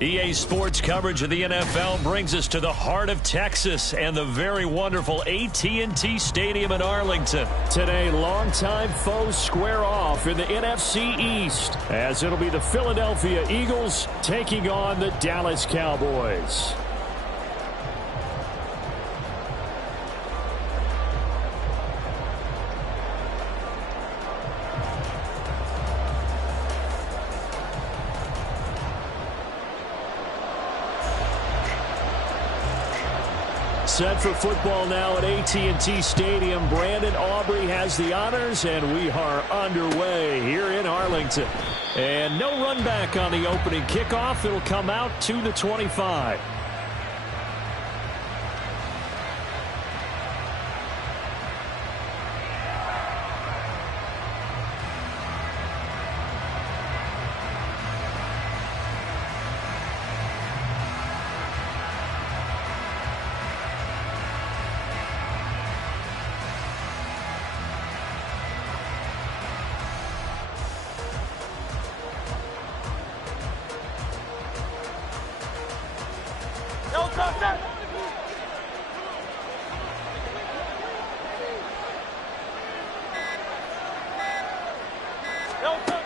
EA Sports coverage of the NFL brings us to the heart of Texas and the very wonderful AT&T Stadium in Arlington. Today, longtime foes square off in the NFC East, as it'll be the Philadelphia Eagles taking on the Dallas Cowboys. Set for football now at AT&T Stadium. Brandon Aubrey has the honors, and we are underway here in Arlington. And no run back on the opening kickoff. It'll come out to the 25.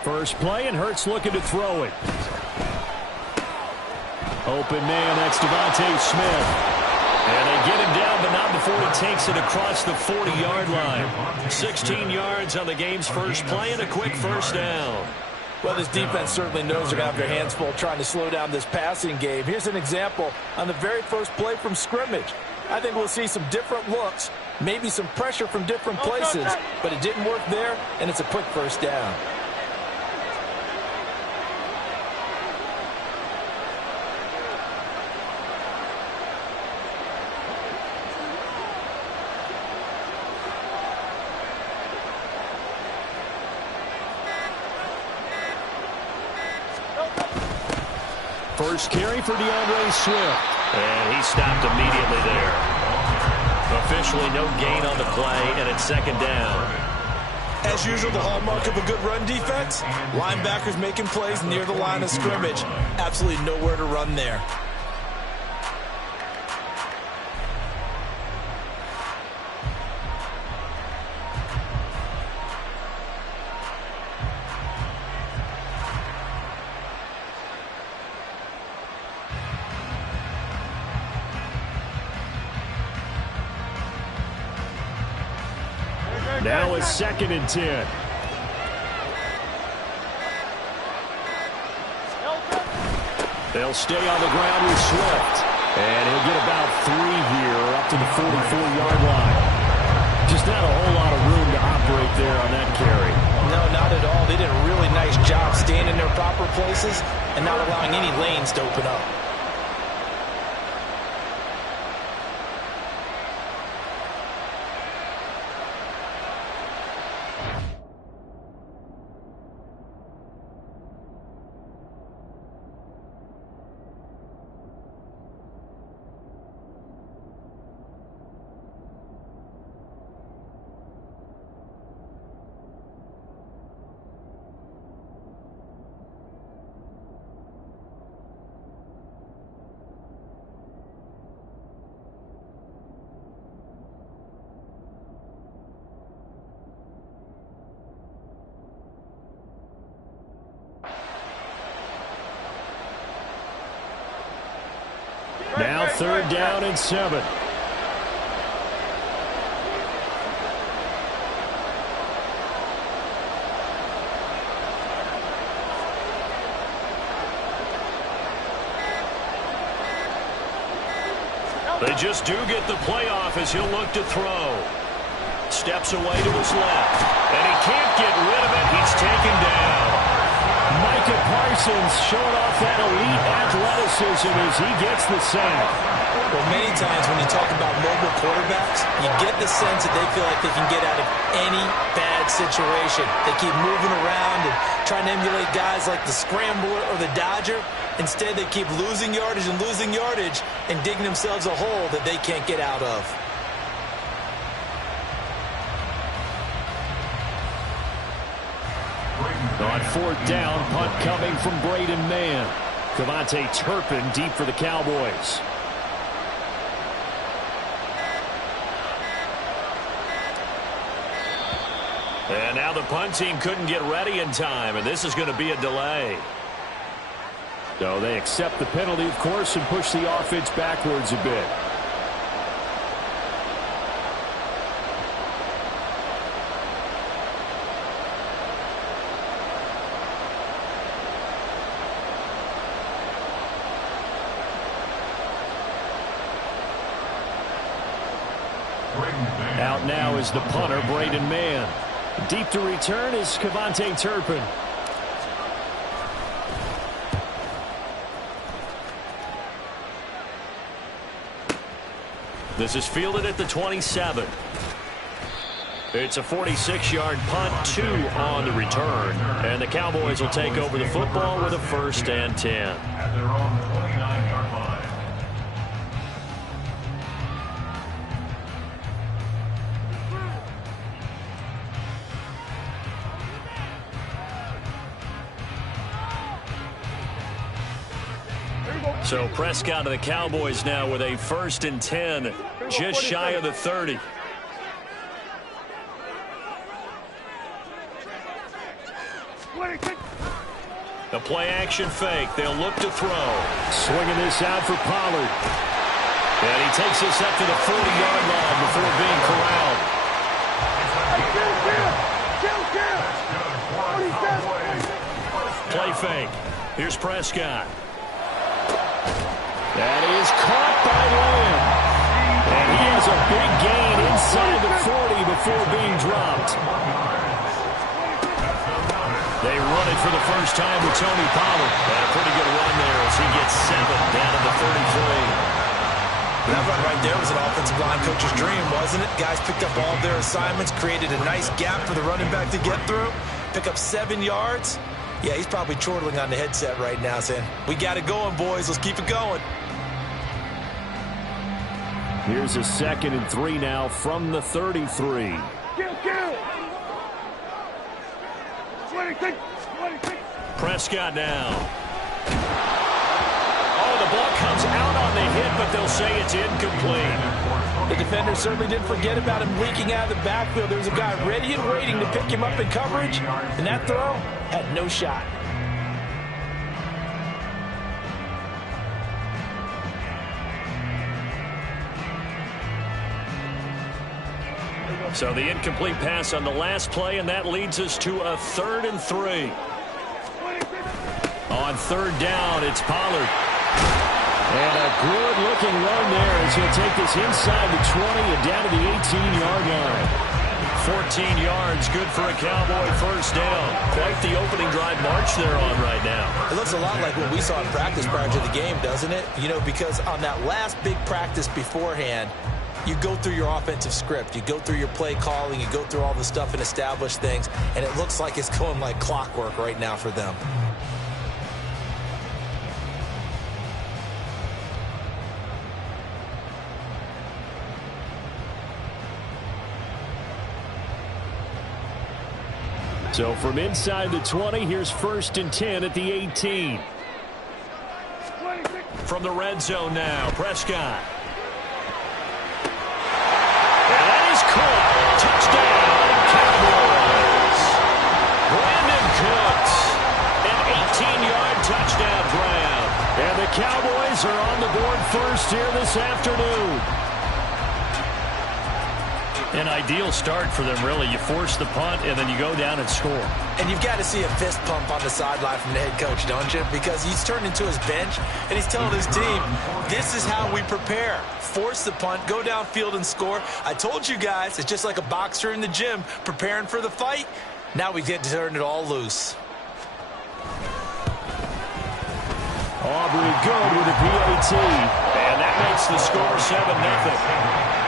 First play, and Hurts looking to throw it. Open man, that's Devontae Smith. And they get him down, but not before he takes it across the 40-yard line. 16 yards on the game's first play and a quick first down. Well, this defense certainly knows they're going to have their hands full trying to slow down this passing game. Here's an example on the very first play from scrimmage. I think we'll see some different looks, maybe some pressure from different places, but it didn't work there, and it's a quick first down. First carry for DeAndre Swift. And he stopped immediately there. Officially no gain on the play, and it's second down. As usual, the hallmark of a good run defense, linebackers making plays near the line of scrimmage. Absolutely nowhere to run there. Now it's 2nd and 10. They'll stay on the ground with Swift. And he'll get about 3 here up to the 44-yard line. Just not a whole lot of room to operate there on that carry. No, not at all. They did a really nice job staying in their proper places and not allowing any lanes to open up. Now 3rd down and 7. They just do get the playoff as he'll look to throw. Steps away to his left. And he can't get rid of it. He's taken down. Micah Parsons showing off that elite athleticism as he gets the sack. Well, many times when you talk about mobile quarterbacks, you get the sense that they feel like they can get out of any bad situation. They keep moving around and trying to emulate guys like the Scrambler or the Dodger. Instead, they keep losing yardage and digging themselves a hole that they can't get out of. On 4th down, punt coming from Braden Mann. Turpin deep for the Cowboys. And now the punt team couldn't get ready in time, and this is going to be a delay. So they accept the penalty, of course, and push the offense backwards a bit. Out now is the punter, Braden Mann. Deep to return is Turpin. This is fielded at the 27. It's a 46-yard punt, 2 on the return. And the Cowboys will take over the football with a 1st and 10. At their own 29-yard line. So Prescott of the Cowboys now with a 1st and 10, just shy of the 30. The play action fake. They'll look to throw. Swinging this out for Pollard. And he takes this up to the 40-yard line before being corralled. Play fake. Here's Prescott. That is caught by Lamb. And he has a big gain inside the 40 before being dropped. They run it for the first time with Tony Pollard. And a pretty good run there as he gets 7 down to the 33. That run right there was an offensive line coach's dream, wasn't it? Guys picked up all of their assignments, created a nice gap for the running back to get through, pick up 7 yards. Yeah, he's probably chortling on the headset right now saying, we got it going, boys. Let's keep it going. Here's a 2nd and 3 now from the 33. Prescott now. Oh, the ball comes out on the hit, but they'll say it's incomplete. The defender certainly didn't forget about him leaking out of the backfield. There was a guy ready and waiting to pick him up in coverage, and that throw had no shot. So the incomplete pass on the last play, and that leads us to a 3rd and 3. On 3rd down, it's Pollard. And a good-looking run there as he'll take this inside the 20 and down to the 18-yard line. 14 yards, good for a Cowboy 1st down. Quite the opening drive march they're on right now. It looks a lot like what we saw in practice prior to the game, doesn't it? You know, because on that last big practice beforehand, you go through your offensive script. You go through your play calling. You go through all the stuff and establish things. And it looks like it's going like clockwork right now for them. So from inside the 20, here's 1st and 10 at the 18. From the red zone now, Prescott. And that is caught. Touchdown, Cowboys. Brandon Cooks, an 18-yard touchdown grab. And the Cowboys are on the board first here this afternoon. An ideal start for them, really. You force the punt, and then you go down and score. And you've got to see a fist pump on the sideline from the head coach, don't you? Because he's turned into his bench, and he's telling his team, this is how we prepare. Force the punt, go downfield and score. I told you guys, it's just like a boxer in the gym preparing for the fight. Now we get to turn it all loose. Aubrey good with a PAT. And that makes the score 7-0.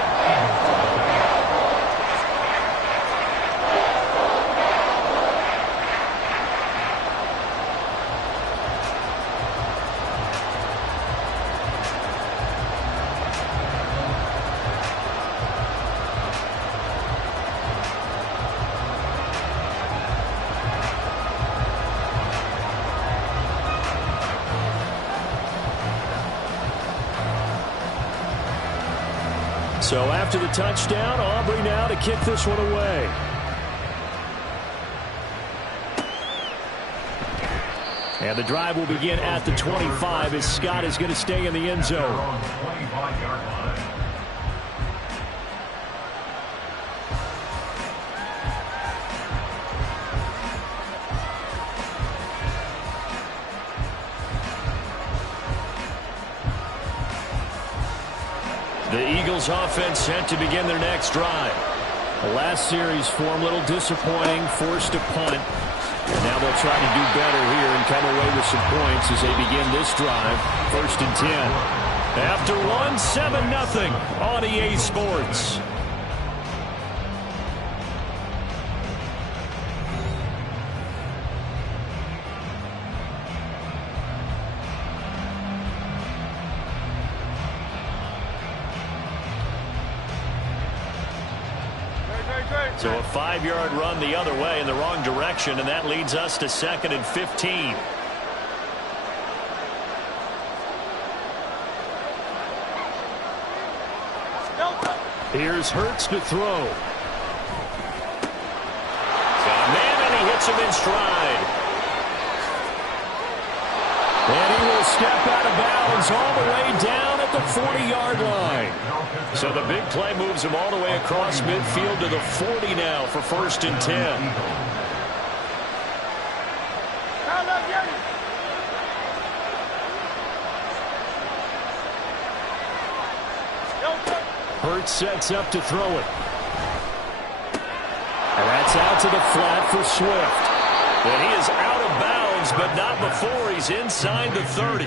So after the touchdown, Aubrey now to kick this one away. And the drive will begin at the 25 as Scott is going to stay in the end zone. The Eagles offense set to begin their next drive. The last series form a little disappointing, forced a punt. And now they'll try to do better here and come away with some points as they begin this drive. 1st and 10. After one, 7-0 on EA Sports. So a 5-yard run the other way in the wrong direction, and that leads us to 2nd and 15. Here's Hurts to throw. Got a man, and he hits him in stride. And he will step out of bounds all the way down at the 40-yard line. So the big play moves him all the way across midfield to the 40 now for 1st and 10. Hurts sets up to throw it. And that's out to the flat for Swift. And he is out of bounds, but not before he's inside the 30.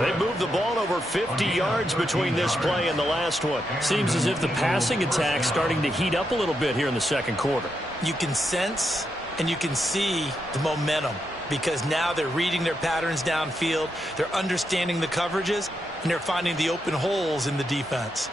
They moved the ball over 50 yards between this play and the last one. Seems as if the passing attack's starting to heat up a little bit here in the second quarter. You can sense and you can see the momentum because now they're reading their patterns downfield, they're understanding the coverages, and they're finding the open holes in the defense.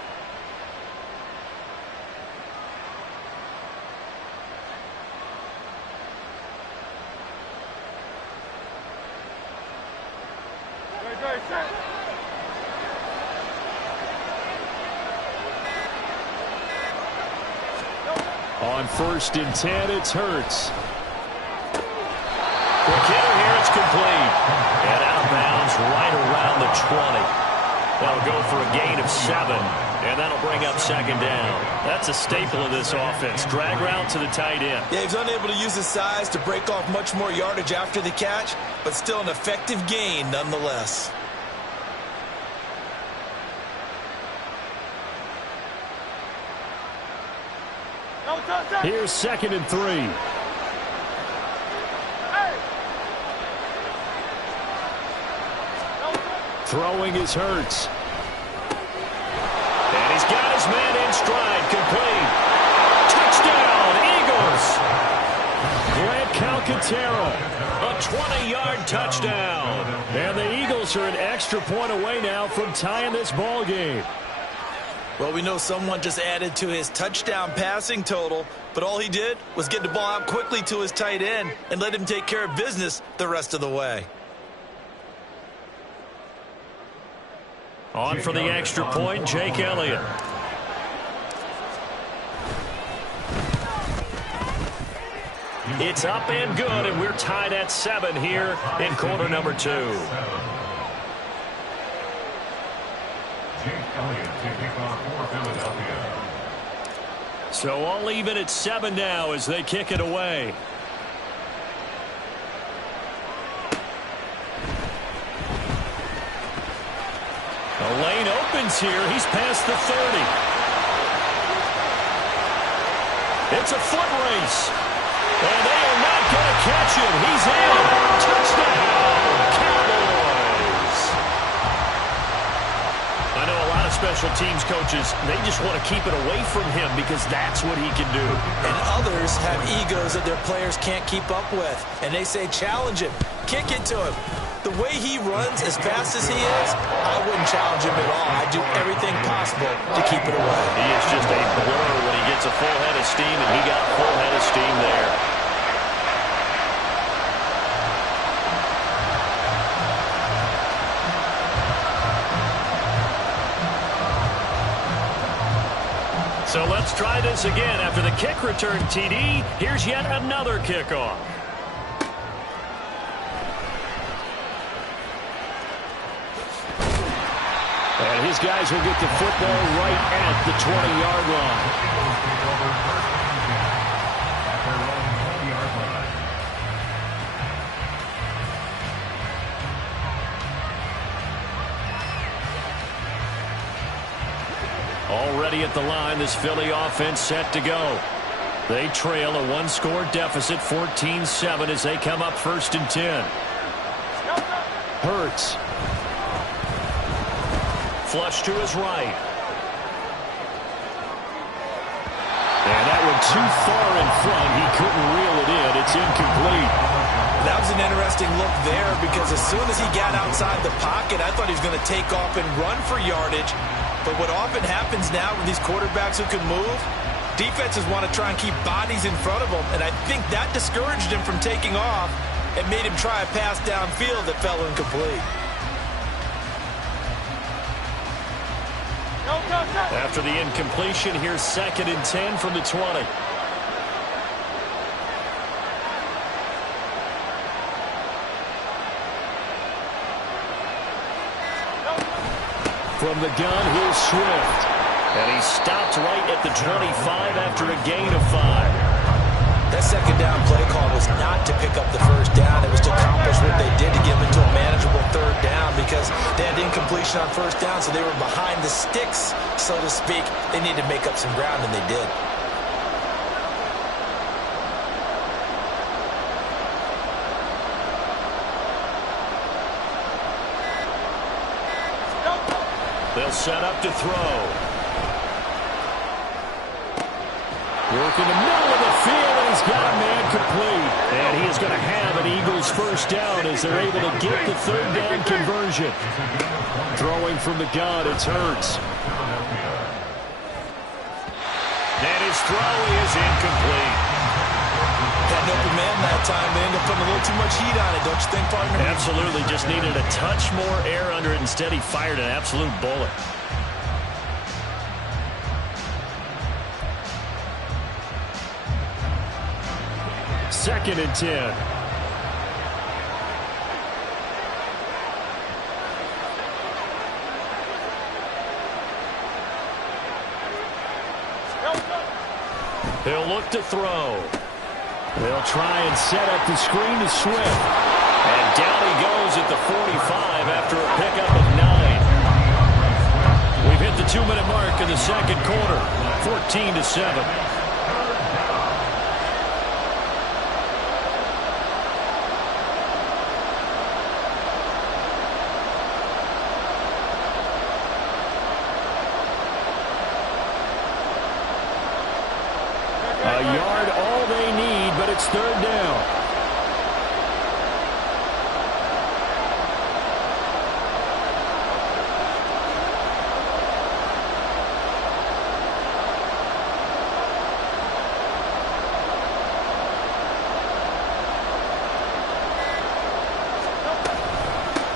On 1st and 10, it's Hurts. The kicker here, it's complete. And out of bounds right around the 20. That'll go for a gain of 7. And that'll bring up 2nd down. That's a staple of this offense. Drag route to the tight end. Yeah, he's unable to use his size to break off much more yardage after the catch, but still an effective gain nonetheless. Here's 2nd and 3. Throwing is Hurts. And he's got his man in stride, complete. Touchdown, Eagles. Grant Calcaterra, a 20-yard touchdown. And the Eagles are an extra point away now from tying this ball game. Well, we know someone just added to his touchdown passing total, but all he did was get the ball out quickly to his tight end and let him take care of business the rest of the way. On for the extra point, Jake Elliott. It's up and good, and we're tied at 7 here in quarter number 2. So all even at 7 now as they kick it away. The lane opens here. He's past the 30. It's a foot race. And they are not going to catch him. He's in. Touchdown, Cowboys. I know a lot of special teams coaches, they just want to keep it away from him because that's what he can do. And others have egos that their players can't keep up with. And they say, challenge him. Kick it to him. The way he runs as fast as he is, I wouldn't challenge him at all. I'd do everything possible to keep it away. He is just a blur when he gets a full head of steam, and he got a full head of steam there. So let's try this again. After the kick return TD, here's yet another kickoff. And his guys will get the football right at the 20-yard line. Already at the line, this Philly offense set to go. They trail a one-score deficit, 14-7, as they come up 1st and 10. Hurts. Flush to his right. And that one too far in front. He couldn't reel it in. It's incomplete. That was an interesting look there because as soon as he got outside the pocket, I thought he was going to take off and run for yardage. But what often happens now with these quarterbacks who can move, defenses want to try and keep bodies in front of them, and I think that discouraged him from taking off and made him try a pass downfield that fell incomplete. After the incompletion, here's 2nd and 10 from the 20. From the gun, here's Swift. And he stopped right at the 25 after a gain of 5. That second down play call was not to pick up the first down. It was to accomplish what they did to get them into a manageable 3rd down because they had incompletion on 1st down, so they were behind the sticks, so to speak. They needed to make up some ground, and they did. They'll set up to throw. Work in the middle of the field, and he's got a man complete. And he is going to have an Eagles 1st down as they're able to get the 3rd down conversion. Throwing from the gun, it's Hurts. And his throw is incomplete. Had an open man that time. They ended up putting a little too much heat on it, don't you think, partner? Absolutely. Just needed a touch more air under it. Instead, he fired an absolute bullet. Second and 10. He'll look to throw. They'll try and set up the screen to Swift. And down he goes at the 45 after a pickup of 9. We've hit the 2-minute mark in the 2nd quarter. 14-7. A yard, all they need, but it's 3rd down.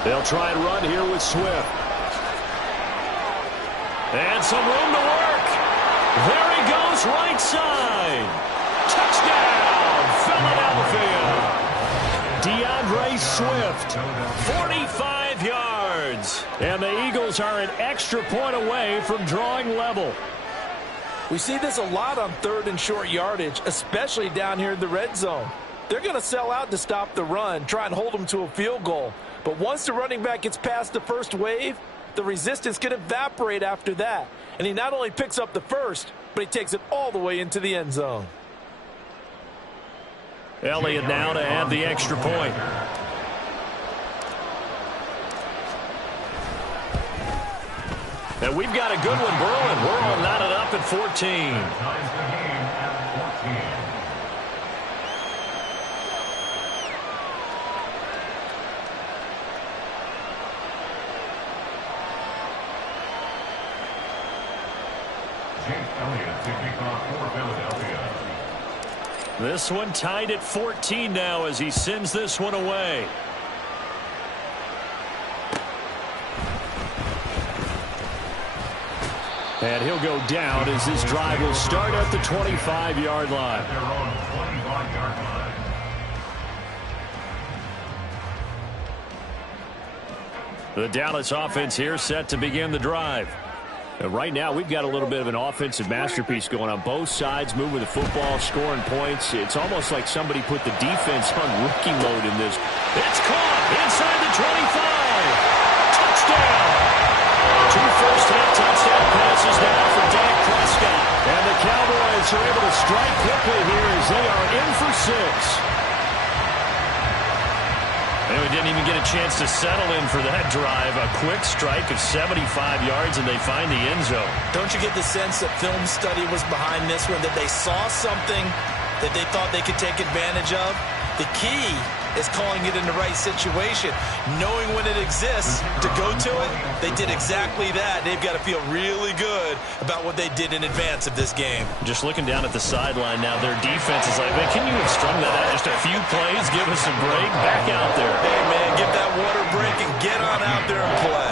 They'll try and run here with Swift. And some room to work. There he goes, right side. Touchdown, Philadelphia. DeAndre Swift, 45 yards. And the Eagles are an extra point away from drawing level. We see this a lot on 3rd and short yardage, especially down here in the red zone. They're going to sell out to stop the run, try and hold them to a field goal. But once the running back gets past the first wave, the resistance can evaporate after that. And he not only picks up the first, but he takes it all the way into the end zone. Elliott now to add the extra point. And we've got a good one brewing. We're all knotted up at 14. Ties the game at 14. Elliott to kick off for Philadelphia. This one tied at 14 now as he sends this one away. And he'll go down as this drive will start at the 25-yard line. Their own 25-yard line. The Dallas offense here set to begin the drive. Right now, we've got a little bit of an offensive masterpiece going on. Both sides moving the football, scoring points. It's almost like somebody put the defense on rookie mode in this. It's caught inside the 25. Touchdown. 2 first-half touchdown passes now for Dak Prescott. And the Cowboys are able to strike quickly here as they are in for 6. And we didn't even get a chance to settle in for that drive. A quick strike of 75 yards, and they find the end zone. Don't you get the sense that film study was behind this one, that they saw something that they thought they could take advantage of? The key is calling it in the right situation. Knowing when it exists to go to it, they did exactly that. They've got to feel really good about what they did in advance of this game. Just looking down at the sideline now, their defense is like, man, can you have strung that out just a few plays? Give us a break. Back out there. Hey, man, give that water a break and get on out there and play.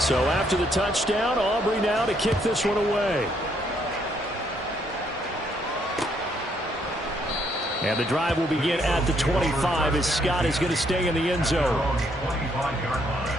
So after the touchdown, Aubrey now to kick this one away. And the drive will begin at the 25 as Scott is going to stay in the end zone. 25-yard line.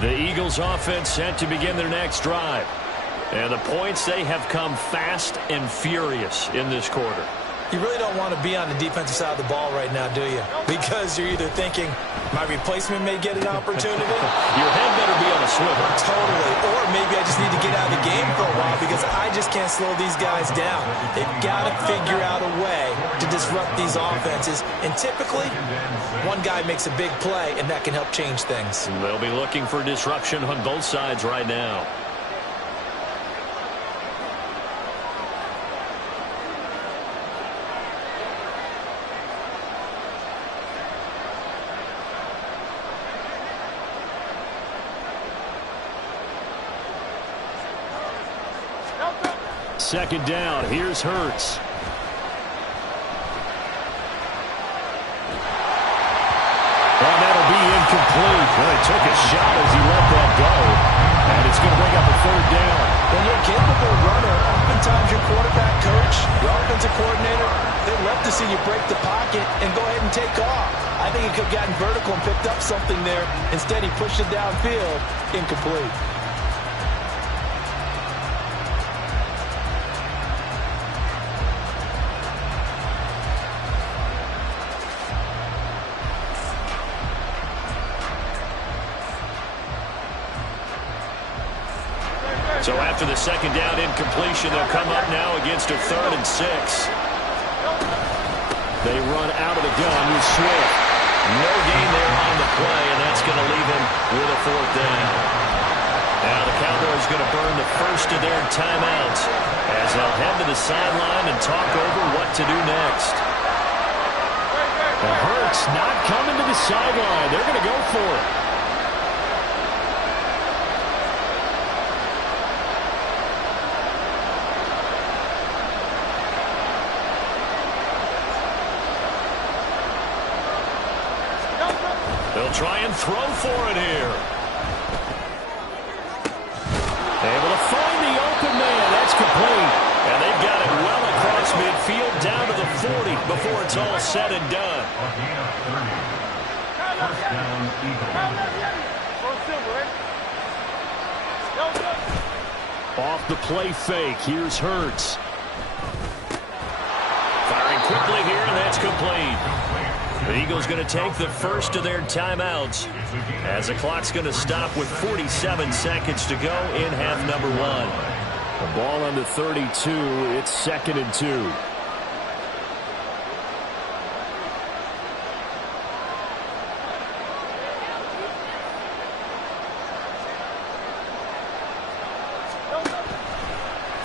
The Eagles offense set to begin their next drive. And the points, they have come fast and furious in this quarter. You really don't want to be on the defensive side of the ball right now, do you? Because you're either thinking, my replacement may get an opportunity. Your head better be on a swivel. Totally. Or maybe I just need to get out of the game for a while because I just can't slow these guys down. They've got to figure out a way to disrupt these offenses. And typically, one guy makes a big play, and that can help change things. They'll be looking for disruption on both sides right now. Second down. Here's Hurts. And that'll be incomplete. Well, he took a shot as he let that go. And it's going to bring up a third down. When you're a capable runner, oftentimes your quarterback coach, your offensive coordinator, they love to see you break the pocket and go ahead and take off. I think he could have gotten vertical and picked up something there. Instead, he pushed it downfield. Incomplete. So after the second down incompletion, they'll come up now against a 3rd and 6. They run out of the gun with Swift. No gain there on the play, and that's going to leave him with a 4th down. Now the Cowboys going to burn the first of their timeouts as they'll head to the sideline and talk over what to do next. The Hurts not coming to the sideline. They're going to go for it. They'll try and throw for it here. Able to find the open man. That's complete. And they've got it well across midfield down to the 40 before it's all said and done. First down, Eagles. Off the play fake. Here's Hurts. Firing quickly here, and that's complete. The Eagles going to take the first of their timeouts as the clock's going to stop with 47 seconds to go in half number 1. The ball on the 32. It's 2nd and 2.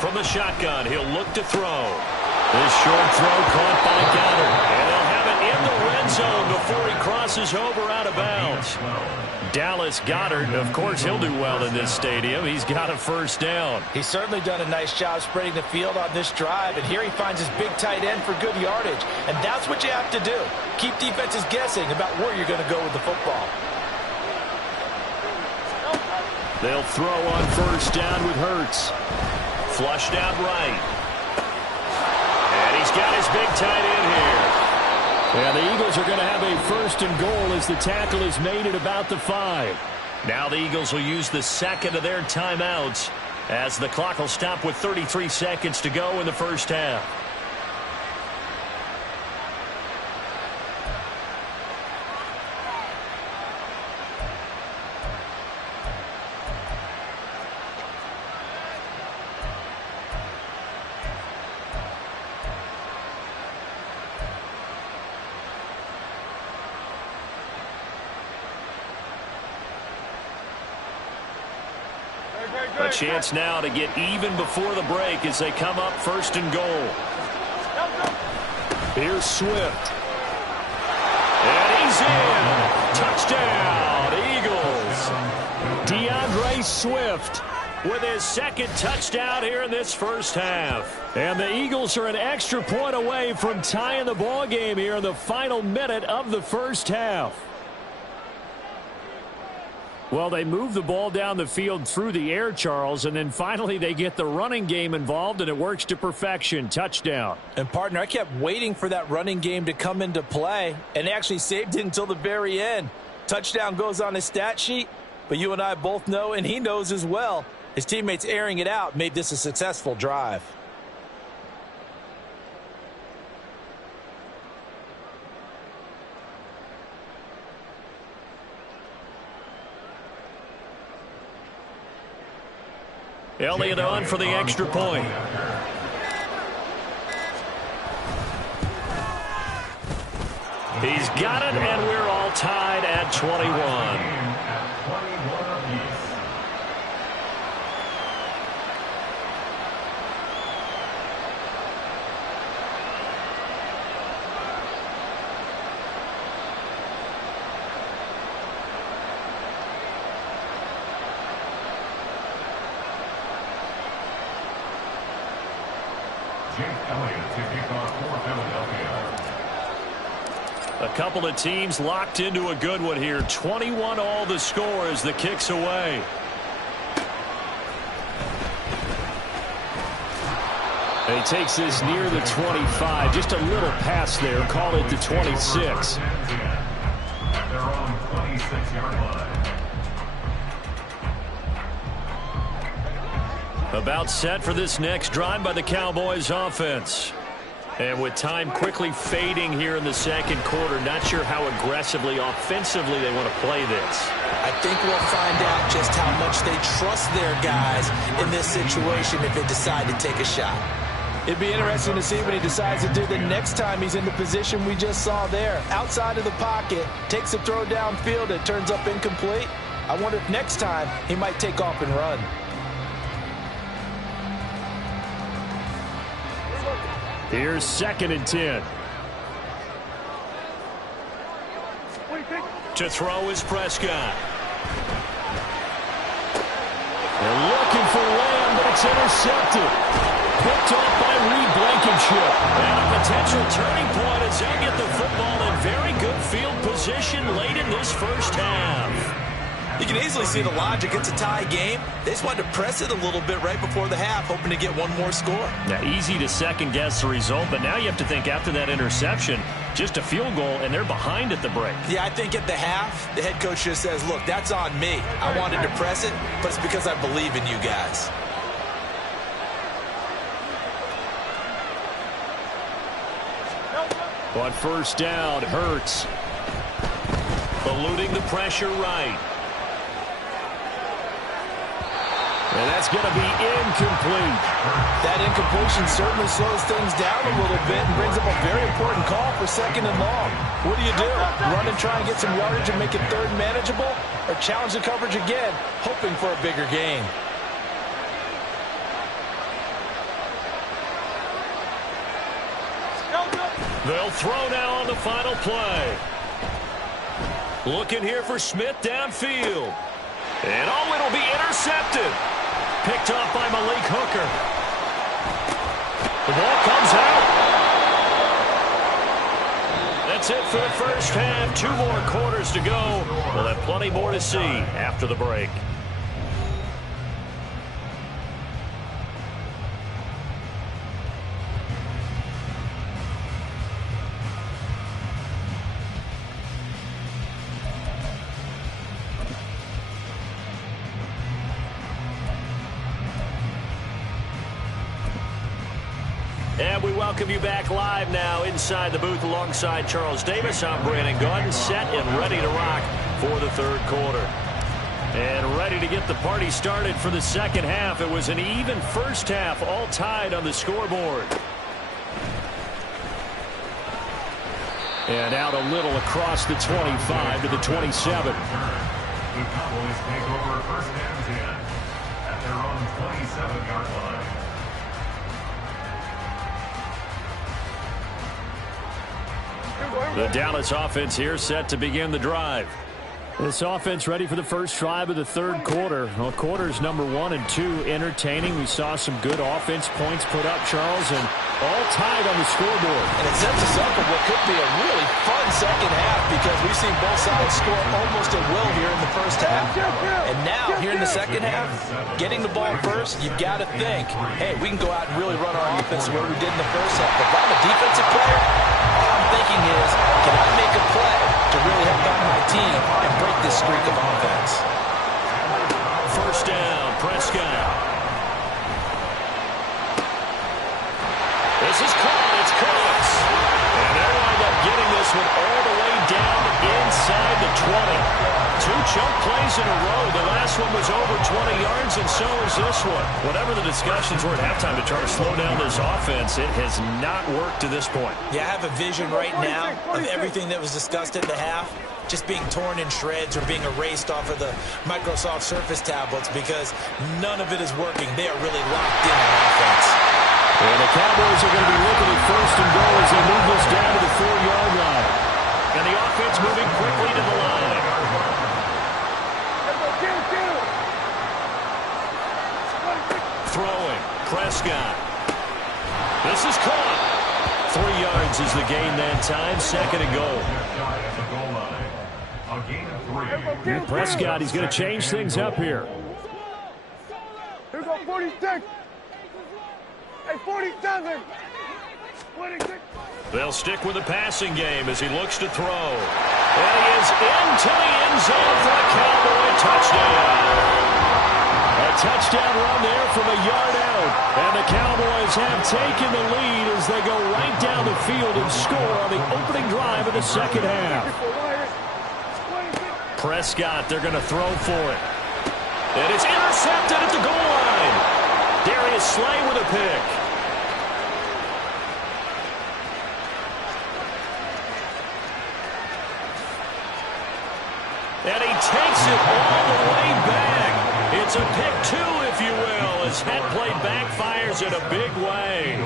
from the shotgun. He'll look to throw. This short throw caught by Goddard. And they'll have it in the red zone before he crosses over out of bounds. Dallas Goedert, of course, he'll do well in this stadium. He's got a first down. He's certainly done a nice job spreading the field on this drive, and here he finds his big tight end for good yardage. And that's what you have to do. Keep defenses guessing about where you're going to go with the football. They'll throw on first down with Hurts. Flushed out right. And he's got his big tight end here. And the Eagles are going to have a first and goal as the tackle is made at about the 5. Now the Eagles will use the second of their timeouts as the clock will stop with 33 seconds to go in the first half. A chance now to get even before the break as they come up first and goal. Here's Swift. And he's in. Touchdown, Eagles. DeAndre Swift with his second touchdown here in this first half. And the Eagles are an extra point away from tying the ball game here in the final minute of the first half. Well, they move the ball down the field through the air, Charles, and then finally they get the running game involved, and it works to perfection. Touchdown. And, partner, I kept waiting for that running game to come into play, and actually saved it until the very end. Touchdown goes on his stat sheet, but you and I both know, and he knows as well, his teammates airing it out made this a successful drive. Elliott on for the extra point. He's got it, and we're all tied at 21. A couple of teams locked into a good one here. 21 all the score as the kick's away. And he takes this near the 25. Just a little pass there. Call it the 26. At their own 26-yard line. About set for this next drive by the Cowboys offense. And with time quickly fading here in the second quarter, not sure how aggressively, offensively they want to play this. I think we'll find out just how much they trust their guys in this situation if they decide to take a shot. It'd be interesting to see what he decides to do the next time he's in the position we just saw there. Outside of the pocket, takes a throw downfield, it turns up incomplete. I wonder if next time he might take off and run. Here's 2nd and 10. To throw is Prescott. They're looking for Lamb, but it's intercepted. Picked off by Reed Blankenship. And a potential turning point as they'll get the football in very good field position late in this first half. You can easily see the logic. It's a tie game. They just wanted to press it a little bit right before the half, hoping to get one more score. Yeah, easy to second-guess the result, but now you have to think after that interception, just a field goal, and they're behind at the break. Yeah, I think at the half, the head coach just says, look, that's on me. I wanted to press it, but it's because I believe in you guys. On first down, Hurts. Eluding the pressure right. And that's going to be incomplete. That incompletion certainly slows things down a little bit and brings up a very important call for 2nd and long. What do? Run and try and get some yardage and make it 3rd manageable? Or challenge the coverage again, hoping for a bigger gain? They'll throw now on the final play. Looking here for Smith downfield. And oh, it'll be intercepted. Picked off by Malik Hooker. The ball comes out. That's it for the first half. 2 more quarters to go. We'll have plenty more to see after the break. And we welcome you back live now inside the booth alongside Charles Davis. I'm Brandon Gaudin, set and ready to rock for the third quarter. And ready to get the party started for the second half. It was an even first half, all tied on the scoreboard. And out a little across the 25 to the 27. The Cowboys take over first and 10 at their own 27-yard line. The Dallas offense here set to begin the drive. This offense ready for the first drive of the third quarter. Well, quarters number 1 and 2 entertaining. We saw some good offense points put up, Charles, and all tied on the scoreboard. And it sets us up for what could be a really fun second half because we've seen both sides score almost at will here in the first half. And now, here in the second half, getting the ball first, you've got to think, hey, we can go out and really run our offense the way we did in the first half. But if I'm a defensive player, all I'm thinking is, can I make a play to really help out my team and break this streak of offense? First down, Prescott. This is caught. It's Cox. And they'll wind up getting this one all the way down inside the 20. 2 chunk plays in a row. The last one was over 20 yards, and so is this one. Whatever the discussions were at halftime to try to slow down this offense, it has not worked to this point. Yeah, I have a vision right now of everything that was discussed at the half just being torn in shreds or being erased off of the Microsoft Surface tablets because none of it is working. They are really locked in on offense. And the Cowboys are going to be looking at first and goal as they move this down to the 4-yard line. And the offense moving quickly to the line. Throwing, Prescott. This is caught. 3 yards is the gain that time. Second and goal. And Prescott, he's going to change things up here. Here we go, 46. Hey, 47. 26. They'll stick with the passing game as he looks to throw. And he is into the end zone for a Cowboy touchdown. A touchdown run there from a yard out. And the Cowboys have taken the lead as they go right down the field and score on the opening drive of the second half. Prescott, they're going to throw for it. And it's intercepted at the goal line. Darius Slay with a pick. And he takes it all the way back. It's a pick 2, if you will, as that play backfires in a big way.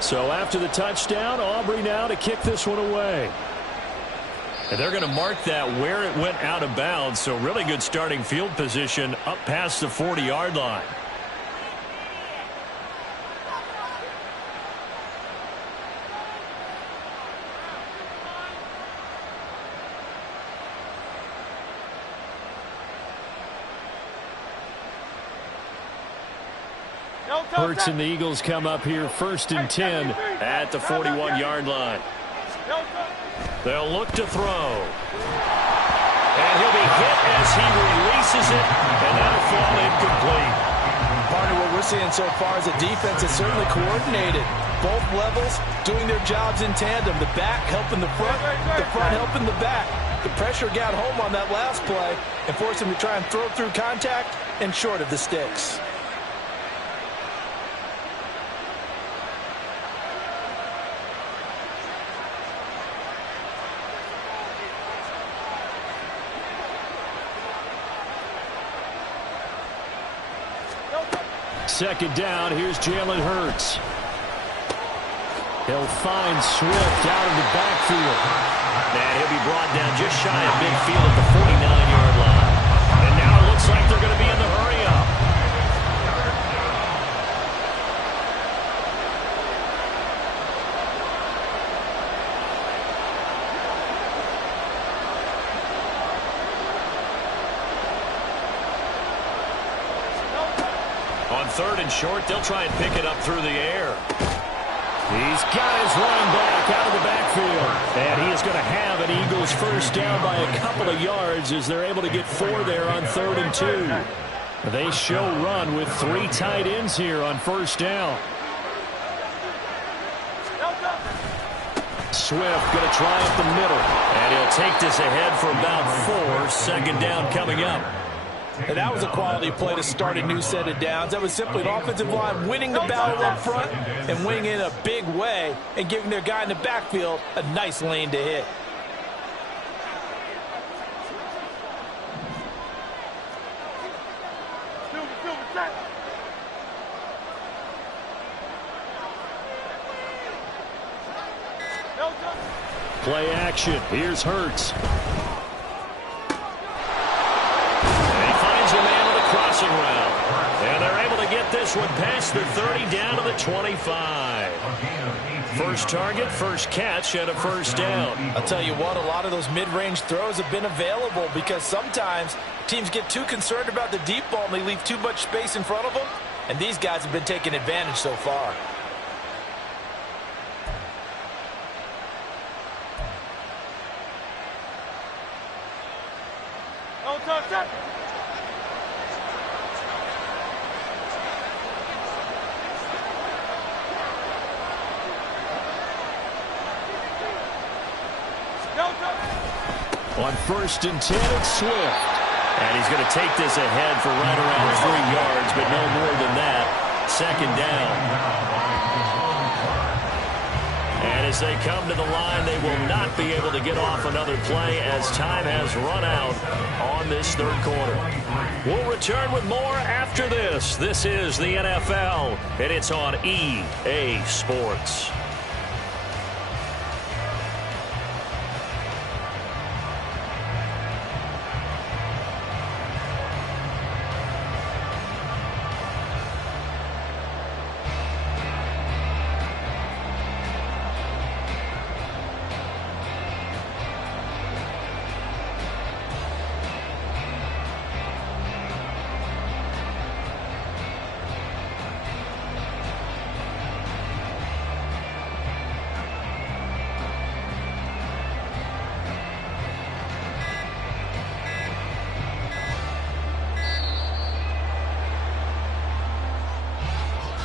So after the touchdown, Aubrey now to kick this one away. And they're going to mark that where it went out of bounds. So really good starting field position up past the 40-yard line. Hurts and the Eagles come up here first and 10 at the 41-yard line. They'll look to throw. And he'll be hit as he releases it, and that'll fall incomplete. Partner, what we're seeing so far is a defense that's certainly coordinated. Both levels doing their jobs in tandem. The back helping the front helping the back. The pressure got home on that last play and forced him to try and throw through contact and short of the sticks. Second down, here's Jalen Hurts. He'll find Swift out of the backfield. And he'll be brought down just shy of midfield at the 49-yard line. And now it looks like they're going to be in the hurry-up. On third and short, they'll try and pick it up through the air. He's got his running back out of the backfield. And he is going to have an Eagles first down by a couple of yards as they're able to get 4 there on 3rd and 2. They show run with 3 tight ends here on first down. Swift going to try up the middle. And he'll take this ahead for about 4. Second down coming up. And that was a quality play to start a new set of downs. That was simply an offensive line winning the battle up front and winning in a big way and giving their guy in the backfield a nice lane to hit. Play action. Here's Hurts. Route. And they're able to get this one past the 30 down to the 25. First target, first catch, and a first down. I'll tell you what, a lot of those mid-range throws have been available because sometimes teams get too concerned about the deep ball and they leave too much space in front of them. And these guys have been taking advantage so far. On 1st and 10, it's Swift. And he's going to take this ahead for right around 3 yards, but no more than that. Second down. And as they come to the line, they will not be able to get off another play as time has run out on this 3rd quarter. We'll return with more after this. This is the NFL, and it's on EA Sports.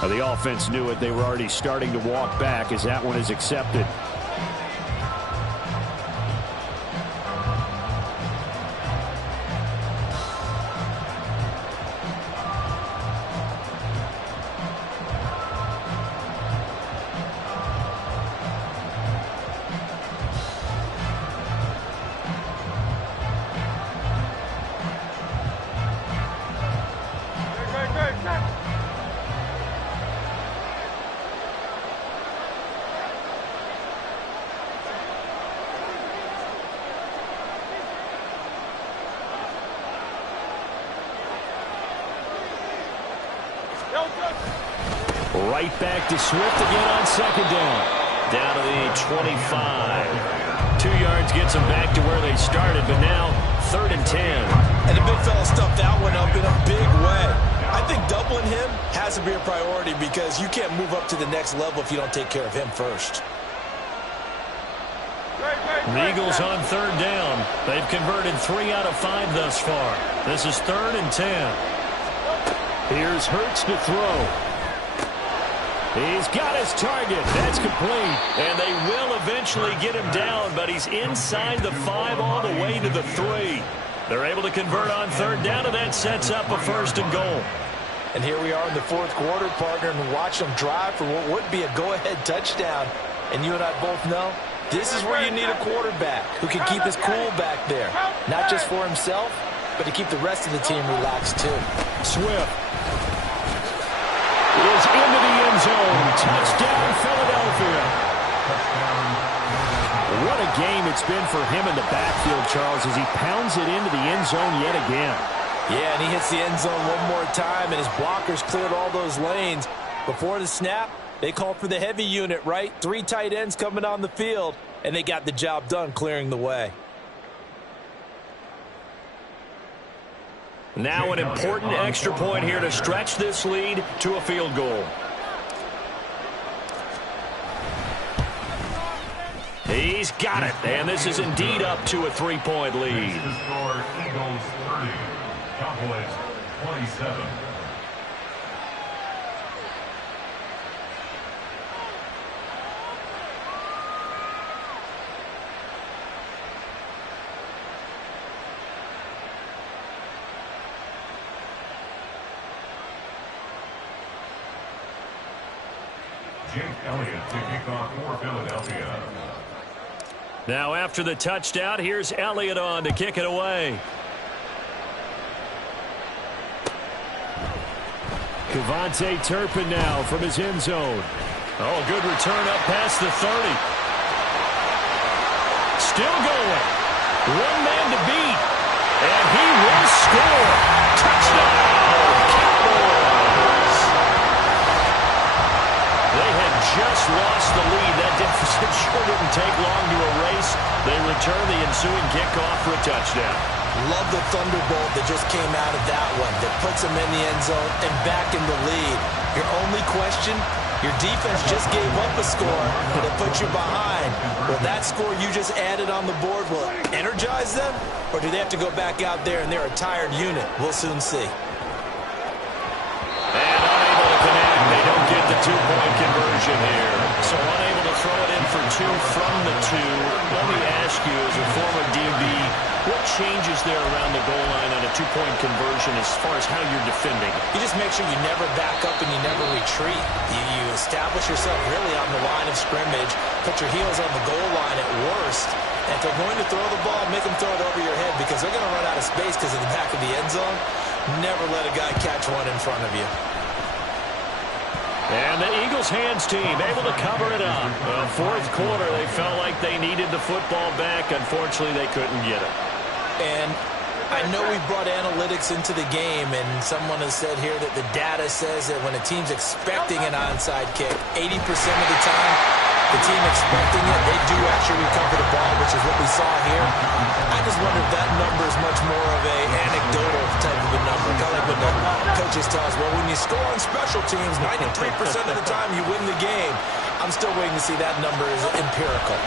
The offense knew it. They were already starting to walk back as that one is accepted. Right back to Swift again on second down. Down to the 25. 2 yards gets them back to where they started, but now 3rd and 10. And the big fella stuffed that one up in a big way. I think doubling him has to be a priority because you can't move up to the next level if you don't take care of him first. The Eagles on 3rd down. They've converted 3 out of 5 thus far. This is 3rd and 10. Here's Hurts to throw. He's got his target. That's complete. And they will eventually get him down, but he's inside the 5 all the way to the 3. They're able to convert on 3rd down, and that sets up a 1st and goal. And here we are in the 4th quarter, partner, and watch them drive for what would be a go-ahead touchdown. And you and I both know this is where you need a quarterback who can keep his cool back there. Not just for himself, but to keep the rest of the team relaxed too. Swift. Touchdown, Philadelphia. What a game it's been for him in the backfield, Charles, as he pounds it into the end zone yet again. Yeah, and he hits the end zone one more time, and his blockers cleared all those lanes. Before the snap, they called for the heavy unit, right? 3 tight ends coming on the field, and they got the job done clearing the way. Now an important extra point here to stretch this lead to a field goal. He's got it, and this is indeed up to a 3-point lead. The score, Eagles 30, Cowboys 27. Jake Elliott to kick off for Philadelphia. Now after the touchdown, here's Elliott on to kick it away. Kevontae Turpin now from his end zone. Oh, good return up past the 30. Still going. One man to beat. And he will score. Touchdown, Cowboys. They had just lost the lead. That deficit sure didn't take long to erase. They return the ensuing kickoff for a touchdown. Love the thunderbolt that just came out of that one that puts them in the end zone and back in the lead. Your only question, your defense just gave up a score that put you behind. Will that score you just added on the board will energize them, or do they have to go back out there and they're a tired unit? We'll soon see. And unable to connect. They don't get the 2-point conversion here. So unable to throw it in for 2 from the 2. Let me ask you, as a former DB, what changes there around the goal line on a 2-point conversion as far as how you're defending? You just make sure you never back up and you never retreat. You establish yourself really on the line of scrimmage, put your heels on the goal line at worst, and if they're going to throw the ball, make them throw it over your head because they're going to run out of space because of the back of the end zone. Never let a guy catch one in front of you. And the Eagles hands team able to cover it up. Fourth quarter, they felt like they needed the football back. Unfortunately, they couldn't get it. And I know we brought analytics into the game, and someone has said here that the data says that when a team's expecting an onside kick, 80% of the time, the team expecting it, they do actually recover the ball, which is what we saw here. I just wonder if that number is much more of a anecdotal type of a number. Kind of like when the coaches tell us, well, when you score on special teams, 93% of the time you win the game. I'm still waiting to see that number is empirical.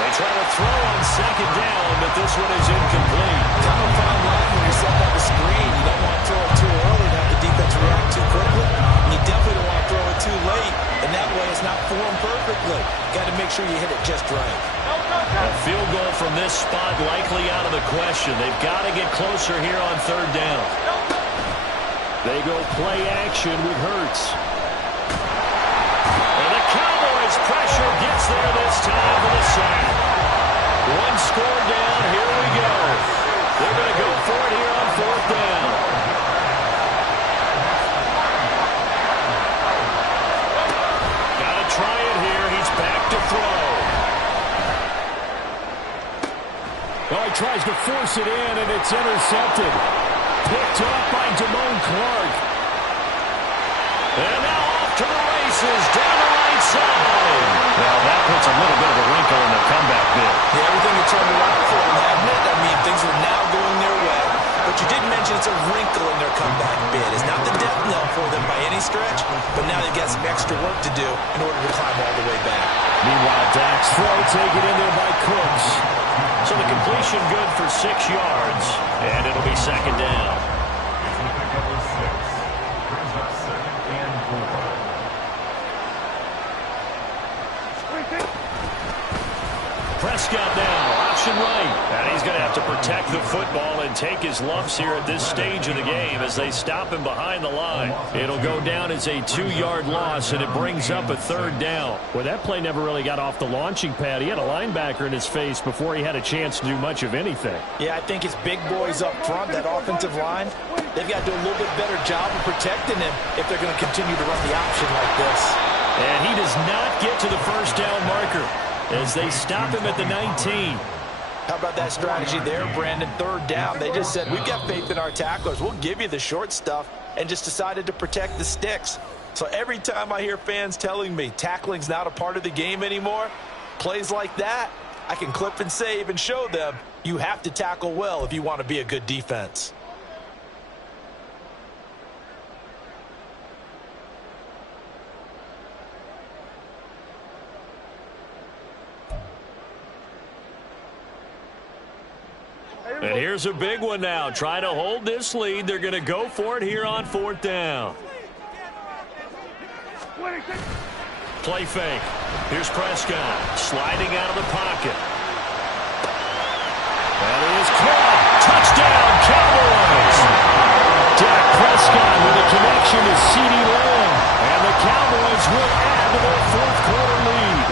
They try to throw on second down, but this one is incomplete. Kind of a fine line when you're setting up a screen. You don't want to throw it too early and have the defense react too quickly. And you definitely don't want to throw it too late, and that way it's not formed perfectly. Got to make sure you hit it just right. A field goal from this spot likely out of the question. They've got to get closer here on third down. They go play action with Hurts. And the Cowboys pressure gets there this time for the sack. One score down, here we go. They're going to go for it here on fourth down. Got to try it here. He's back to throw. Oh, he tries to force it in, and it's intercepted. Picked up by Damone Clark. And now off to the races, down the right side. Well, that puts a little bit of a wrinkle in their comeback bid. Yeah, everything had turned around for them, hadn't it? I mean, things are now going their way. But you did mention it's a wrinkle in their comeback bid. It's not the death knell for them by any stretch, but now they've got some extra work to do in order to climb all the way back. Meanwhile, Dak's throw taken in there by Cooks. So the completion good for 6 yards, and it'll be second down. It's a pickup of 6. Brings up 2nd and 4. Prescott now, option right. And he's going to have to protect the football and take his lumps here at this stage of the game as they stop him behind the line. It'll go down as a 2-yard loss, and it brings up a third down. Well, that play never really got off the launching pad. He had a linebacker in his face before he had a chance to do much of anything. Yeah, I think it's big boys up front, that offensive line. they've got to do a little bit better job of protecting him if they're going to continue to run the option like this. And he does not get to the first down marker as they stop him at the 19. How about that strategy there, Brandon? Third down. They just said, we've got faith in our tacklers. We'll give you the short stuff, and just decided to protect the sticks. So every time I hear fans telling me tackling's not a part of the game anymore, plays like that, I can clip and save and show them you have to tackle well if you want to be a good defense. And here's a big one now. Trying to hold this lead. They're going to go for it here on fourth down. Play fake. Here's Prescott sliding out of the pocket. That is caught. Touchdown, Cowboys. Dak Prescott with a connection to CeeDee Lamb. And the Cowboys will add to their fourth quarter lead.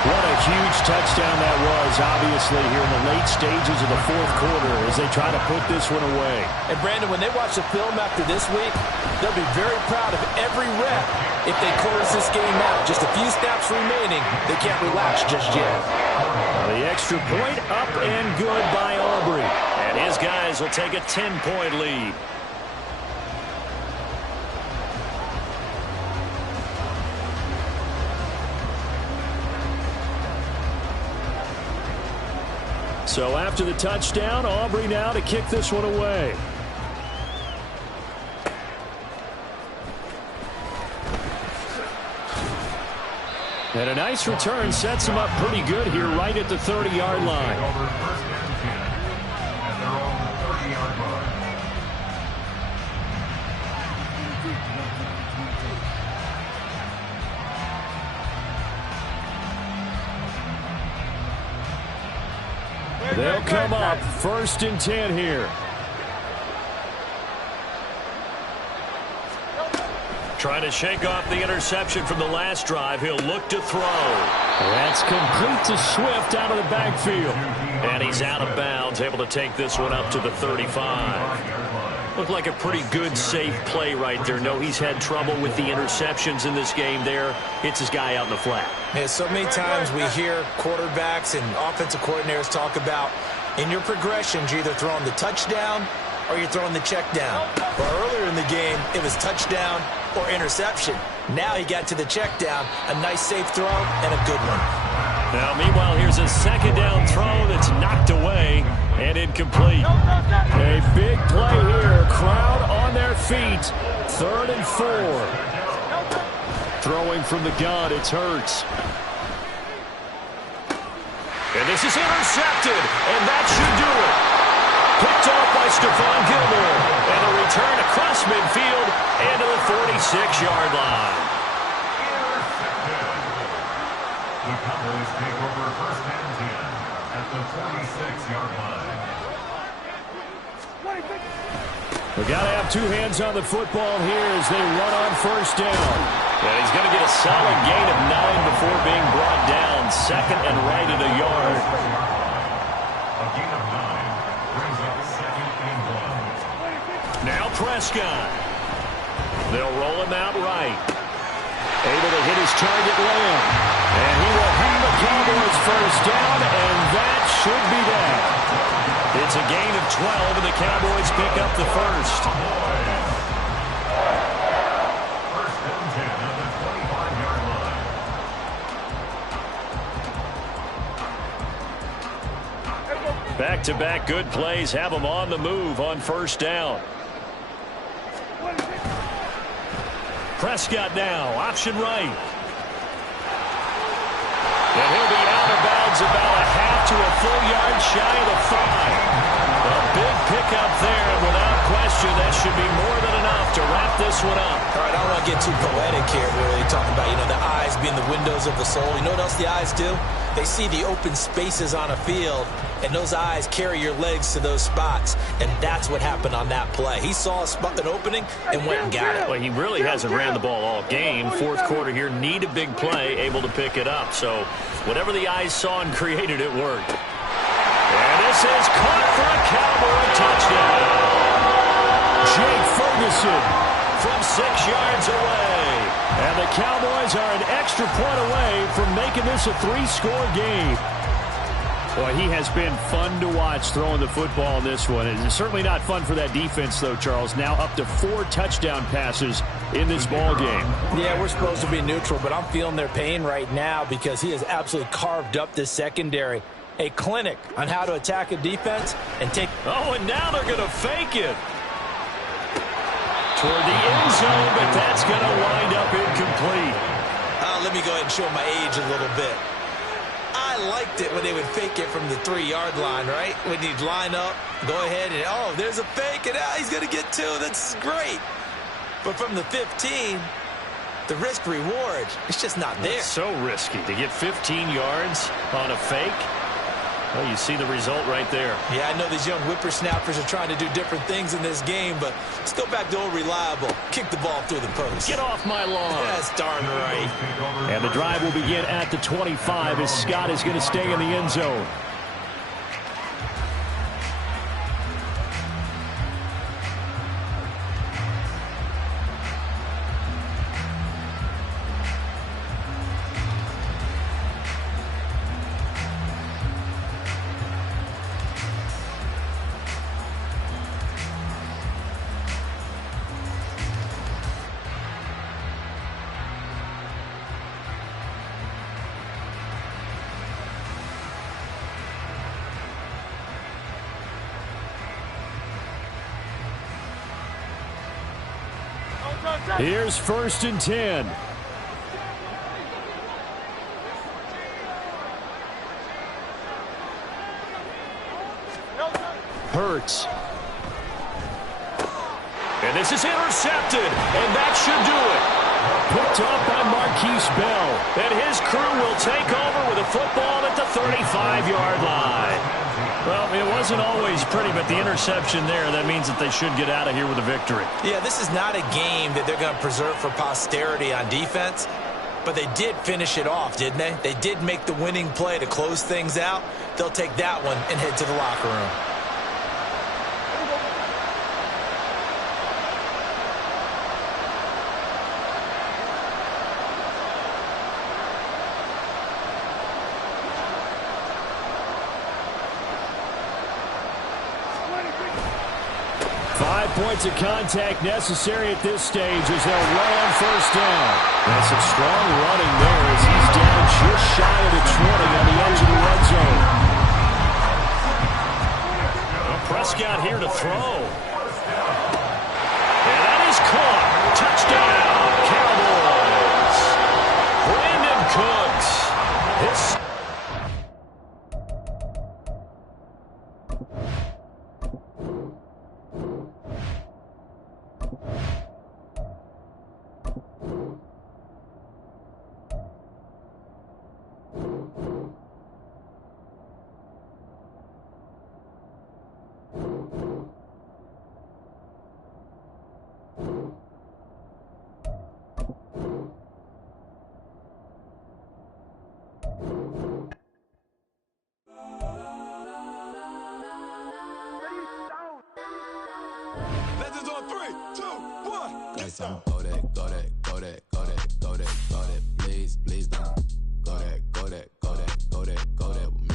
What a huge touchdown that was, obviously, here in the late stages of the fourth quarter as they try to put this one away. And, Brandon, when they watch the film after this week, they'll be very proud of every rep if they close this game out. Just a few snaps remaining. They can't relax just yet. The extra point up and good by Aubrey. And his guys will take a 10-point lead. So after the touchdown, Aubrey now to kick this one away. And a nice return sets him up pretty good here right at the 30-yard line. They'll come up 1st and 10 here. Trying to shake off the interception from the last drive. He'll look to throw. That's complete to Swift out of the backfield. And he's out of bounds, able to take this one up to the 35. Looked like a pretty good, safe play right there. No, he's had trouble with the interceptions in this game there. Hits his guy out in the flat. Man, so many times we hear quarterbacks and offensive coordinators talk about in your progressions, you're either throwing the touchdown or you're throwing the check down. Well, earlier in the game, it was touchdown or interception. Now he got to the check down, a nice safe throw and a good one. Now, meanwhile, here's a second down throw that's knocked away and incomplete. A big play here. Crowd on their feet. 3rd and 4. Throwing from the gun, it's Hurts. And this is intercepted, and that should do it. Picked off by Stephon Gilmore. And a return across midfield and to the 46-yard line. The Cowboys take over 1st and 10 at the 46-yard line. We got to have two hands on the football here as they run on 1st down. And he's going to get a solid gain of 9 before being brought down. 2nd and right at a yard. A gain of 9 brings up 2nd and 1. Now Prescott. They'll roll him out right. Able to hit his target Lamb. And he will have the Cowboys 1st down, and that should be that. It's a gain of 12, and the Cowboys pick up the 1st. 1st and 10 at the 25-yard line. Back-to-back good plays have them on the move on 1st down. Prescott now, option right. And he'll be out of bounds about a half to a full yard shy of the 5. A big pickup there, and without question, that should be more than enough to wrap this one up. All right, I don't want to get too poetic here, really, talking about, the eyes being the windows of the soul. You know what else the eyes do? They see the open spaces on a field, and those eyes carry your legs to those spots, and that's what happened on that play. He saw an opening and went and got it. Well, he really hasn't ran the ball all game. 4th quarter here, need a big play, able to pick it up. So whatever the eyes saw and created, it worked. And this is caught for a Cowboy touchdown. Jake Ferguson from 6 yards away. And the Cowboys are an extra point away from making this a 3-score game. Well, he has been fun to watch throwing the football in this one. It's certainly not fun for that defense, though, Charles. Now up to 4 touchdown passes in this ball game. Yeah, we're supposed to be neutral, but I'm feeling their pain right now because he has absolutely carved up this secondary. A clinic on how to attack a defense and take... Oh, and now they're going to fake it toward the end zone, but that's going to wind up incomplete. Let me go ahead and show my age a little bit. I liked it when they would fake it from the 3-yard line, right? When you'd line up, go ahead and, oh, there's a fake, and he's going to get 2. That's great. But from the 15, the risk-reward, it's just not there. It's so risky to get 15 yards on a fake. Well, you see the result right there. Yeah, I know these young whippersnappers are trying to do different things in this game, but let's go back to old reliable. Kick the ball through the post. Get off my lawn. That's darn right. And the drive will begin at the 25 as Scott is going to stay in the end zone. Here's 1st and 10. Hurts. And this is intercepted, and that should do it. Picked up by Marquise Bell. And his crew will take over with a football at the 35-yard line. Well, it wasn't always pretty, but the interception there, that means that they should get out of here with a victory. Yeah, this is not a game that they're going to preserve for posterity on defense, but they did finish it off, didn't they? They did make the winning play to close things out. They'll take that one and head to the locker room. 5 points of contact necessary at this stage as they'll run on 1st down. That's some strong running there as he's down just shy of the 20 on the edge of the red zone. Well, Prescott here to throw. And that is caught. Touchdown, Cowboys. Brandon Cooks. His Legends on 3, 2, 1. Like some go that, go that, go that, go that, go that, go that. Please, please don't go that, go that, go that, go that, go that with me.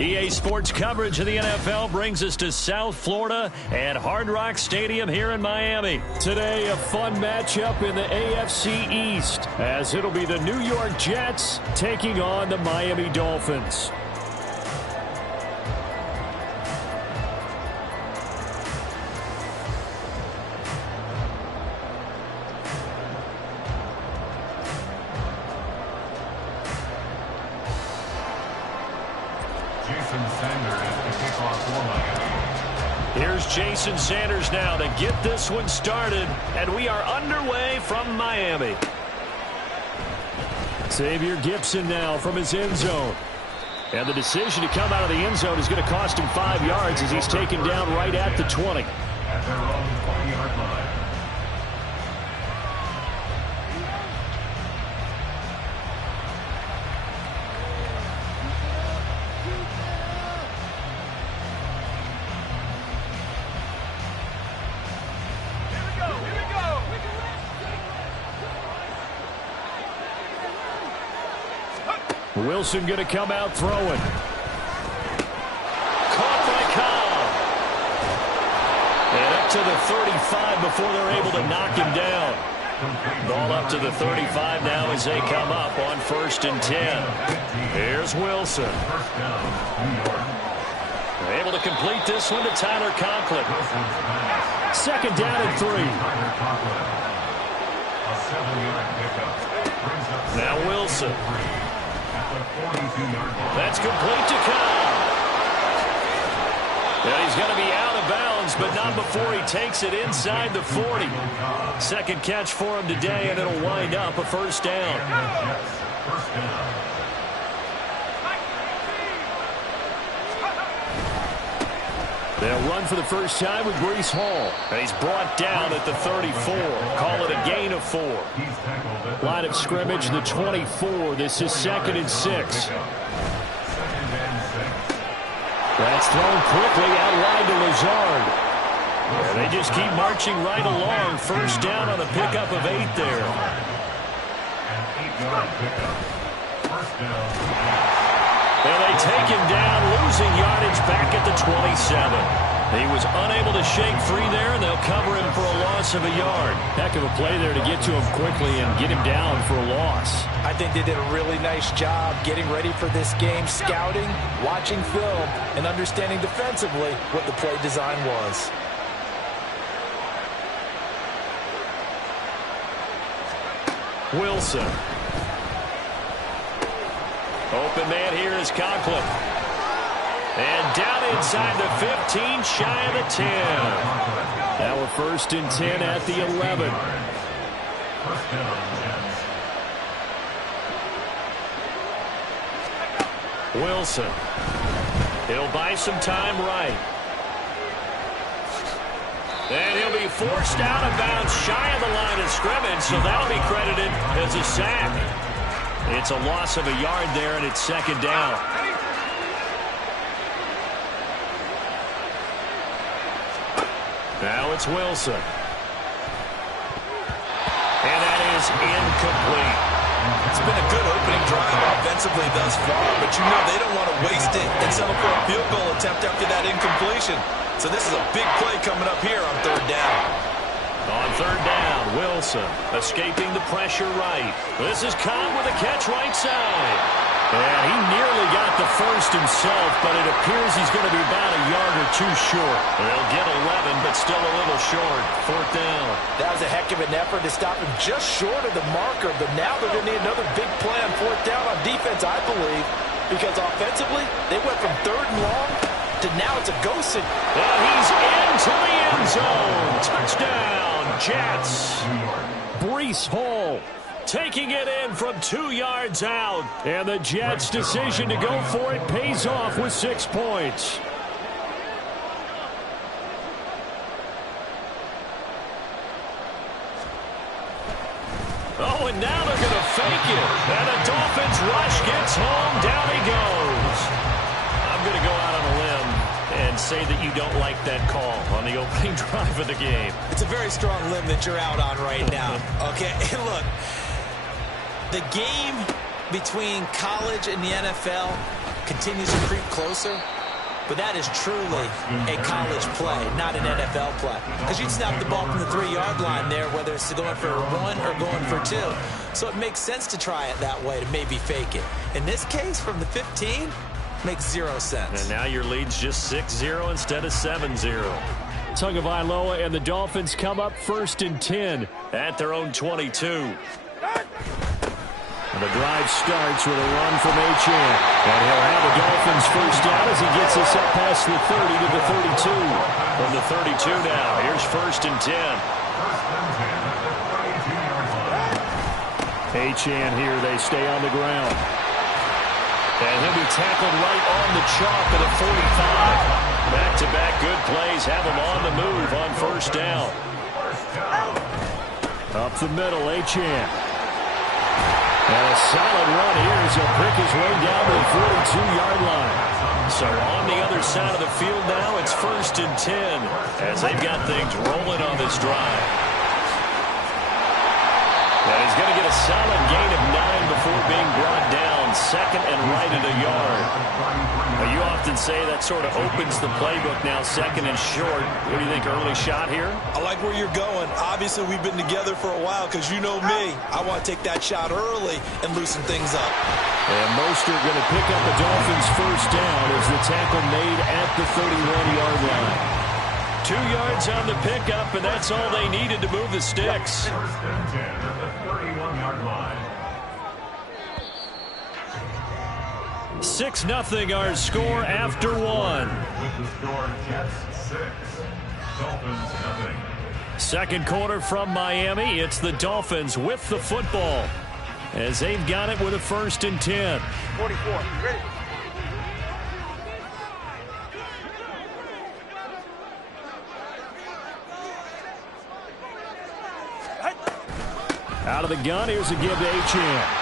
EA Sports coverage of the NFL brings us to South Florida and Hard Rock Stadium here in Miami. Today, a fun matchup in the AFC East, as it'll be the New York Jets taking on the Miami Dolphins. Here's Jason Sanders now to get this one started, and we are underway from Miami. Xavier Gipson now from his end zone. And the decision to come out of the end zone is going to cost him 5 yards as he's taken down right at the 20. At their own 20-yard line. Wilson going to come out throwing. Caught by Cobb. And up to the 35 before they're able to knock him down. Ball up to the 35 now as they come up on 1st and 10. Here's Wilson. They're able to complete this one to Tyler Conklin. 2nd down and 3. Now Wilson. That's complete to Cobb. And he's going to be out of bounds, but not before he takes it inside the 40. 2nd catch for him today, and it'll wind up a 1st down. They'll run for the first time with Breece Hall. And he's brought down at the 34. Call it a gain of 4. Line of scrimmage, the 24. This is 2nd and 6. That's thrown quickly out wide to Lazard. And they just keep marching right along. 1st down on a pickup of 8 there. And they take him down, losing yardage back at the 27. He was unable to shake free there, and they'll cover him for a loss of a yard. Heck of a play there to get to him quickly and get him down for a loss. I think they did a really nice job getting ready for this game, scouting, watching film, and understanding defensively what the play design was. Wilson. Open man here is Conklin. And down inside the 15, shy of the 10. Now we're 1st and 10 at the 11. Wilson. He'll buy some time right. And he'll be forced out of bounds shy of the line of scrimmage, so that'll be credited as a sack. It's a loss of a yard there, and it's 2nd down. Now it's Wilson. And that is incomplete. It's been a good opening drive offensively thus far, but you know they don't want to waste it and settle for a field goal attempt after that incompletion. So this is a big play coming up here on 3rd down. On 3rd down, Wilson escaping the pressure right. This is Cobb with a catch right side. And he nearly got the 1st himself, but it appears he's going to be about a yard or 2 short. They'll get 11, but still a little short. 4th down. That was a heck of an effort to stop him just short of the marker, but now they're going to need another big play on 4th down on defense, I believe, because offensively, they went from 3rd and long to now it's a ghost. And he's into the end zone. Touchdown, Jets. Breece Hall taking it in from 2 yards out. And the Jets' decision to go for it pays off with 6 points. Oh, and now they're going to fake it. And the Dolphins rush gets home. Down he goes. I'm going to go out on a limb and say that you don't like that call on the opening drive of the game. It's a very strong limb that you're out on right now. Okay, look, the game between college and the NFL continues to creep closer. But that is truly a college play, not an NFL play. Because you'd snap the ball from the 3-yard line there, whether it's going for 1 or going for 2. So it makes sense to try it that way to maybe fake it. In this case, from the 15, makes 0 sense. And now your lead's just 6-0 instead of 7-0. Tagovailoa and the Dolphins come up 1st and 10 at their own 22. And the drive starts with a run from Achane. And he'll have the Dolphins first down as he gets us up past the 30 to the 32. From the 32 now, here's 1st and 10. Achane here, they stay on the ground. And he'll be tackled right on the chalk at the 45. Back-to-back good plays have him on the move on 1st down. Up the middle, Achane. And a solid run here as he'll prick his way down to the 42-yard line. So on the other side of the field now, it's 1st and 10 as they've got things rolling on this drive. And he's going to get a solid gain of 9 before being brought down. 2nd and right at a yard. Now, you often say that sort of opens the playbook now, 2nd and short. What do you think, early shot here? I like where you're going. Obviously, we've been together for a while because you know me. I want to take that shot early and loosen things up. And Mostert going to pick up the Dolphins' first down as the tackle made at the 31-yard line. 2 yards on the pickup, and that's all they needed to move the sticks. 1st and 10 at the 31-yard line. 6-0 our score after 1. With the score, Jets 6, Dolphins 0. Second quarter from Miami. It's the Dolphins with the football as they've got it with a 1st and 10. 44, ready? Out of the gun, here's a give to Achane.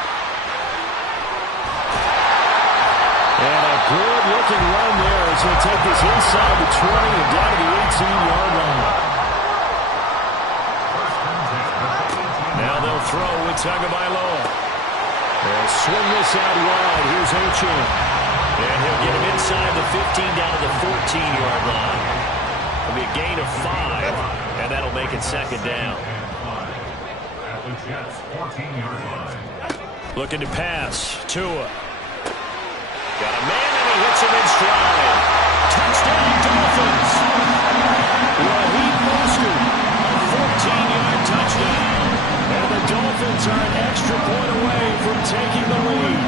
And a good-looking run there as he'll take this inside the 20 and down to the 18-yard line. Now they'll throw with Tagovailoa. They'll swing this out wide. Here's Achane. And he'll get him inside the 15 down to the 14-yard line. It'll be a gain of 5, and that'll make it 2nd down. At the Jets 14-yard line. Looking to pass. Tua. Got a man and he hits him in stride. Touchdown Dolphins. Raheem Mostert, a 14-yard touchdown. And the Dolphins are an extra point away from taking the lead.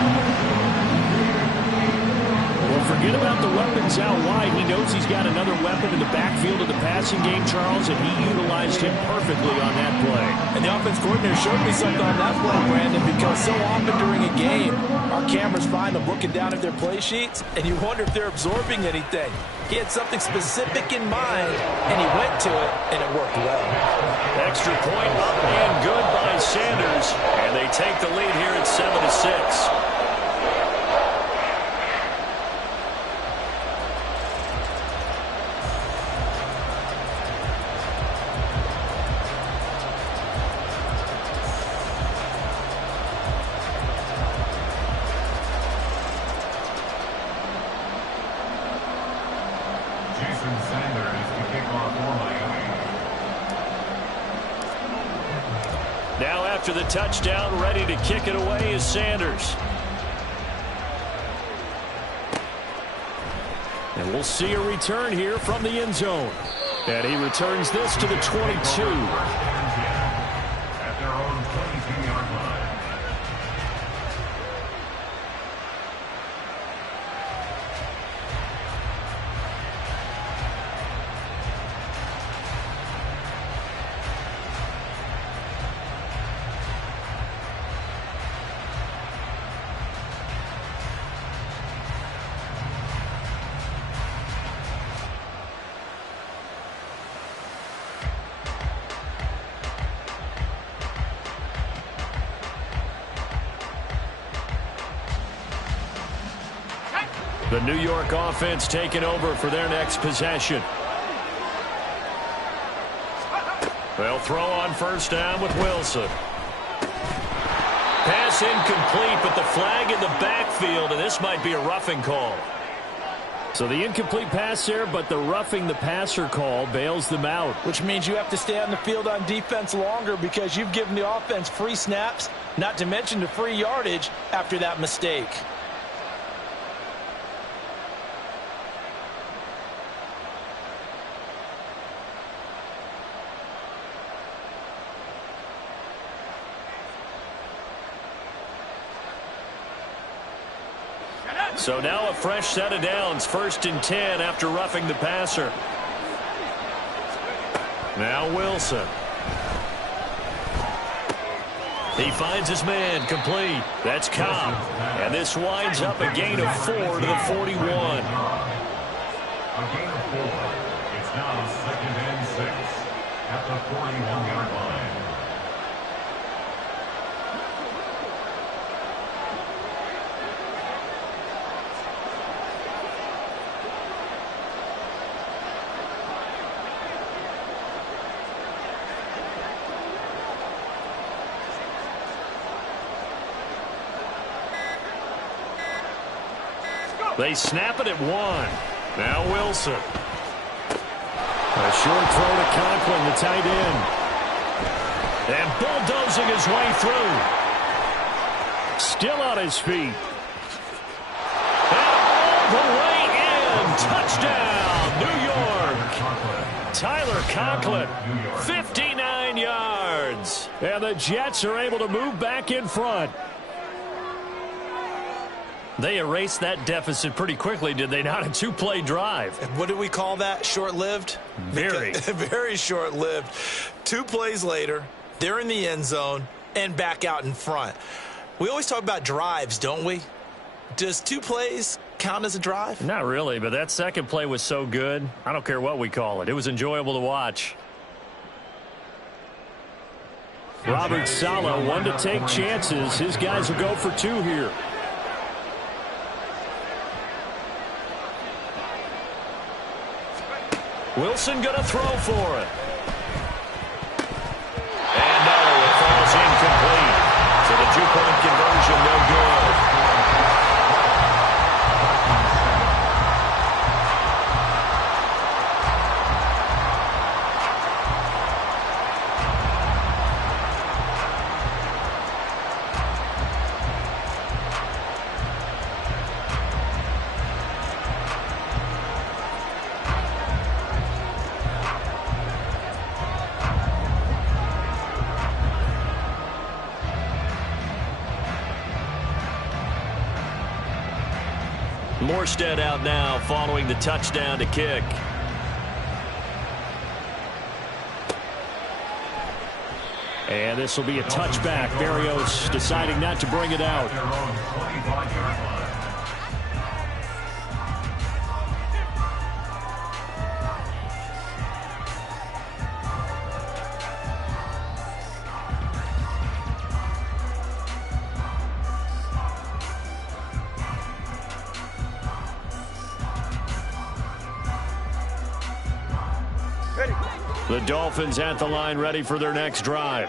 Well, forget about the weapons out wide. He knows he's got another weapon in the backfield of the passing game, Charles, and he utilized him perfectly on that play. And the offense coordinator showed me something on that play, Brandon, because so often during a game, our cameras find them looking down at their play sheets, and you wonder if they're absorbing anything. He had something specific in mind, and he went to it, and it worked well. Extra point up and good by Sanders, and they take the lead here at 7-6. Now after the touchdown, ready to kick it away is Sanders. And we'll see a return here from the end zone. And he returns this to the 22. At their own 22-yard line. The New York offense taking over for their next possession. They'll throw on 1st down with Wilson. Pass pass incomplete, but the flag in the backfield, and this might be a roughing call. So the incomplete pass there, but the roughing the passer call bails them out. Which means you have to stay on the field on defense longer because you've given the offense free snaps, not to mention the free yardage after that mistake. So now a fresh set of downs, 1st and 10 after roughing the passer. Now Wilson. He finds his man, complete. That's Cobb. And this winds up a gain of 4 to the 41. A gain of 4. It's now 2nd and 6 at the 41-yard line. They snap it at 1. Now Wilson. A short throw to Conklin, the tight end. And bulldozing his way through. Still on his feet. And all the way in. Touchdown, New York. Tyler Conklin, 59 yards. And the Jets are able to move back in front. They erased that deficit pretty quickly, did they not? A 2-play drive. What do we call that? Short-lived? Very. Very short-lived. 2 plays later, they're in the end zone and back out in front. We always talk about drives, don't we? Does 2 plays count as a drive? Not really, but that second play was so good. I don't care what we call it. It was enjoyable to watch. Robert Saleh, one to take chances. His guys will go for 2 here. Wilson going to throw for it. And no, it falls incomplete. So the 2-point conversion, no good. Morstead out now following the touchdown to kick. And this will be a touchback. Barrios deciding not to bring it out. Their own 25-yard line. The Dolphins at the line ready for their next drive.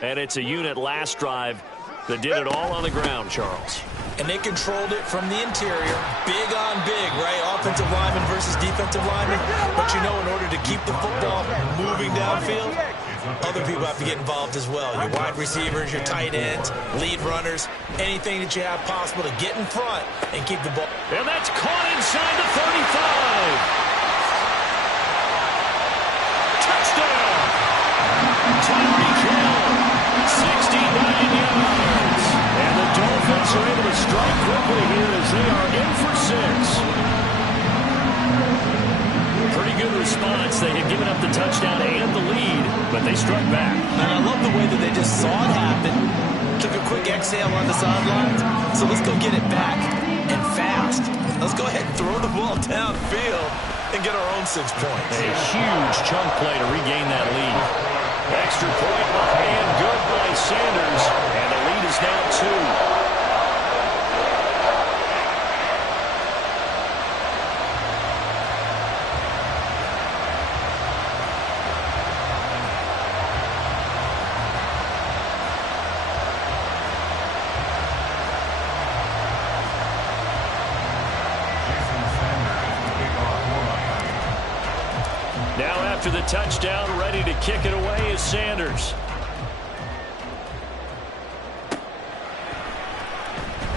And it's a unit last drive that did it all on the ground, Charles. And they controlled it from the interior. Big on big, right? Offensive lineman versus defensive lineman. But you know, in order to keep the football moving downfield, other people have to get involved as well. Your wide receivers, your tight ends, lead runners, anything that you have possible to get in front and keep the ball. And that's caught inside the 35. Touchdown! Tyreek Hill, 69 yards. And the Dolphins are able to strike quickly here as they are in for 6. Pretty good response. They had given up the touchdown and the lead, but they struck back. And I love the way that they just saw it happen. Took a quick exhale on the sidelines. So let's go get it back and fast. Let's go ahead and throw the ball downfield and get our own 6 points. A huge chunk play to regain that lead. Extra point and good by Sanders. And the lead is now 2. after the touchdown, ready to kick it away is Sanders.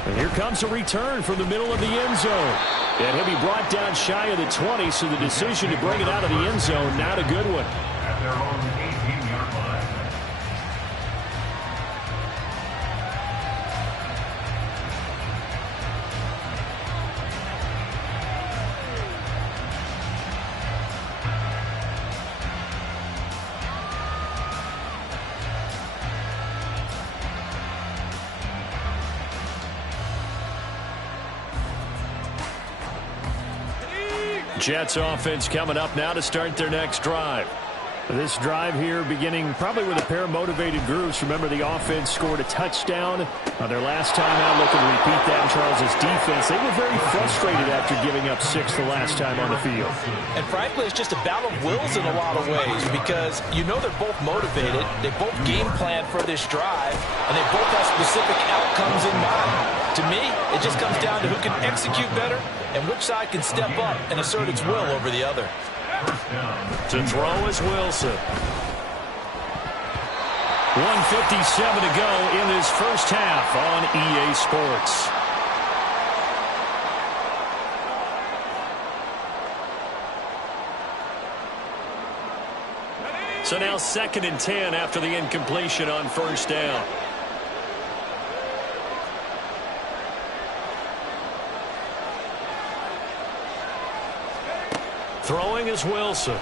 And here comes a return from the middle of the end zone. And he'll be brought down shy of the 20, so the decision to bring it out of the end zone, not a good one. At their own 18-yard line. Jets offense coming up now to start their next drive. This drive here beginning probably with a pair of motivated groups. Remember, the offense scored a touchdown their last time out, looking to repeat that in Charles' defense. They were very frustrated after giving up 6 the last time on the field. And frankly, it's just a battle of wills in a lot of ways because you know they're both motivated. They both game plan for this drive, and they both have specific outcomes in mind. To me, it just comes down to who can execute better and which side can step up and assert its will over the other. To throw is Wilson. 1:57 to go in this first half on EA Sports. So now 2nd and 10 after the incompletion on first down. Throwing is Wilson.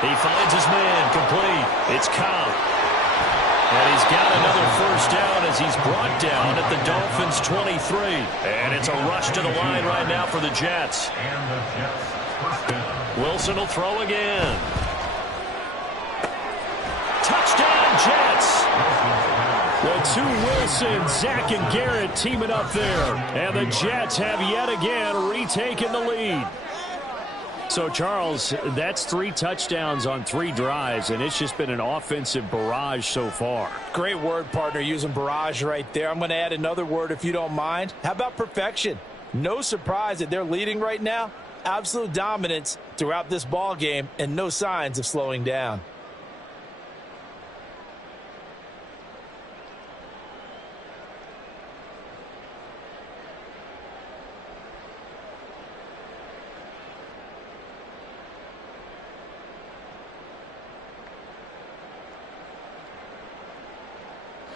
He finds his man complete. It's Cobb. And he's got another first down as he's brought down at the Dolphins' 23. And it's a rush to the line right now for the Jets. And the Jets first down. Wilson will throw again. Touchdown, Jets. The two Wilsons, Zach and Garrett, teaming up there. And the Jets have yet again retaken the lead. So, Charles, that's 3 touchdowns on 3 drives, and it's just been an offensive barrage so far. Great word, partner, using barrage right there. I'm going to add another word if you don't mind. How about perfection? No surprise that they're leading right now. Absolute dominance throughout this ball game and no signs of slowing down.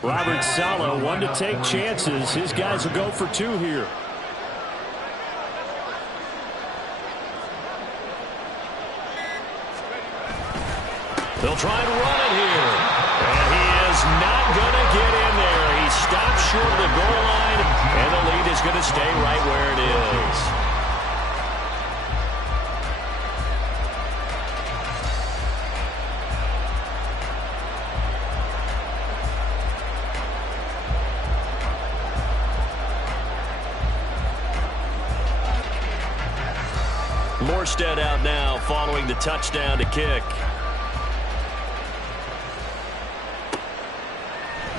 Robert Saleh, one to take chances. His guys will go for 2 here. They'll try and run it here. And he is not going to get in there. He stops short of the goal line, and the lead is going to stay right where it is. Morstead out now following the touchdown to kick.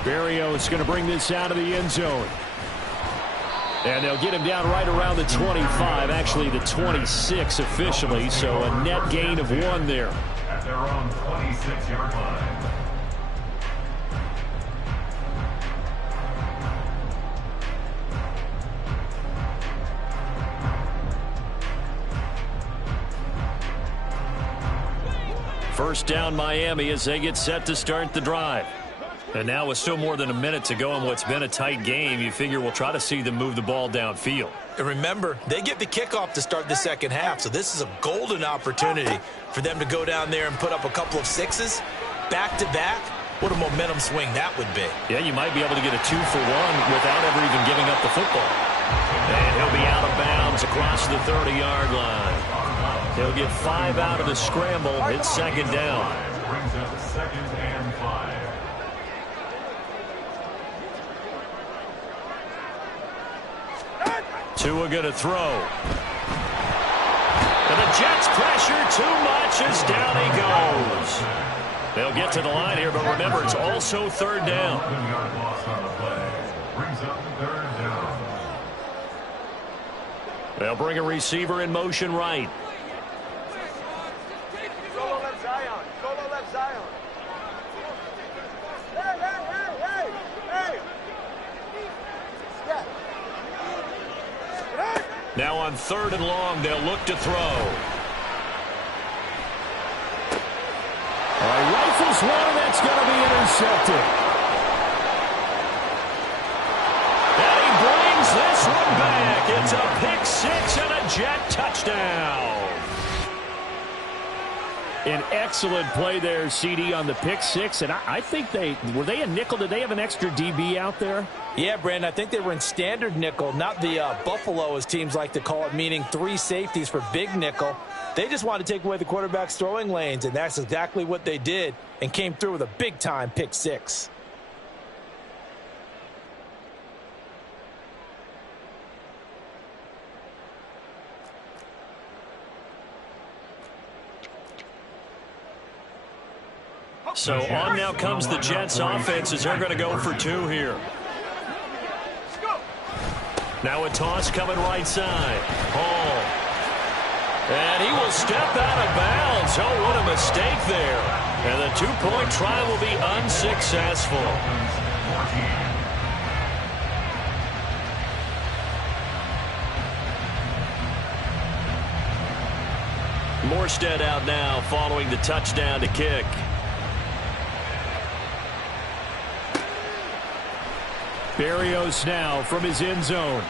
Berrios going to bring this out of the end zone. And they'll get him down right around the 25, actually the 26 officially, so a net gain of 1 there. At their own 26-yard line. First down Miami as they get set to start the drive. And now with still more than a minute to go in what's been a tight game, you figure we'll try to see them move the ball downfield. And remember, they get the kickoff to start the second half, so this is a golden opportunity for them to go down there and put up a couple of 6s back-to-back. What a momentum swing that would be. Yeah, you might be able to get a 2-for-1 without ever even giving up the football. And he'll be out of bounds across the 30-yard line. He'll get 5 out of the scramble. It's second down. Brings up 2nd and 5. Tua going to throw. And the Jets pressure too much as down he goes. They'll get to the line here, but remember, it's also 3rd down. 1-yard loss on the play. Brings up 3rd down. They'll bring a receiver in motion right. Now on 3rd and long, they'll look to throw. Rifles one, and that's going to be intercepted. And he brings this one back. It's a pick six and a Jet touchdown. An excellent play there, CD, on the pick six. And I think were they a nickel? Did they have an extra DB out there? Yeah, Brandon, I think they were in standard nickel, not the Buffalo, as teams like to call it, meaning 3 safeties for big nickel. They just wanted to take away the quarterback's throwing lanes, and that's exactly what they did, and came through with a big-time pick six. So on now comes the Jets offense as they're going to go for 2 here. Now a toss coming right side. Hall. And he will step out of bounds. Oh, what a mistake there. And the 2-point try will be unsuccessful. Morstead out now following the touchdown to kick. Berrios now from his end zone.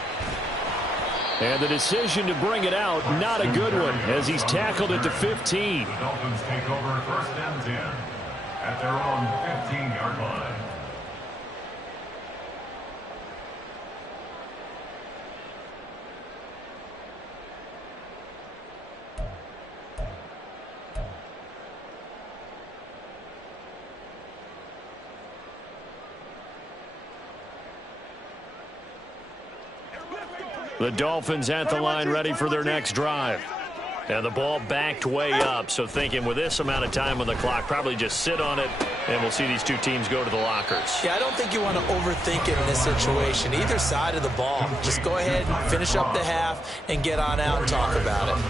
And the decision to bring it out, not a good one, as he's tackled at the 15. The Dolphins take over 1st and 10 at their own 15-yard line. The Dolphins at the line ready for their next drive. And the ball backed way up, so thinking with this amount of time on the clock, probably just sit on it, and we'll see these 2 teams go to the lockers. Yeah, I don't think you want to overthink it in this situation. Either side of the ball. Just go ahead and finish up the half and get on out and talk about it.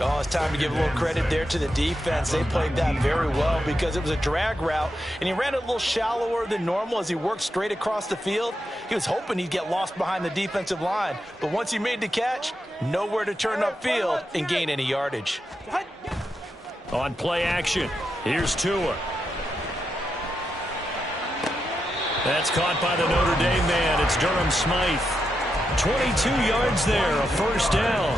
Oh, it's time to give a little credit there to the defense. They played that very well because it was a drag route, and he ran it a little shallower than normal as he worked straight across the field. He was hoping he'd get lost behind the defensive line, but once he made the catch, nowhere to turn upfield and gain any yardage. On play action, here's Tua. That's caught by the Notre Dame man. It's Durham Smythe. 22 yards there, a 1st down.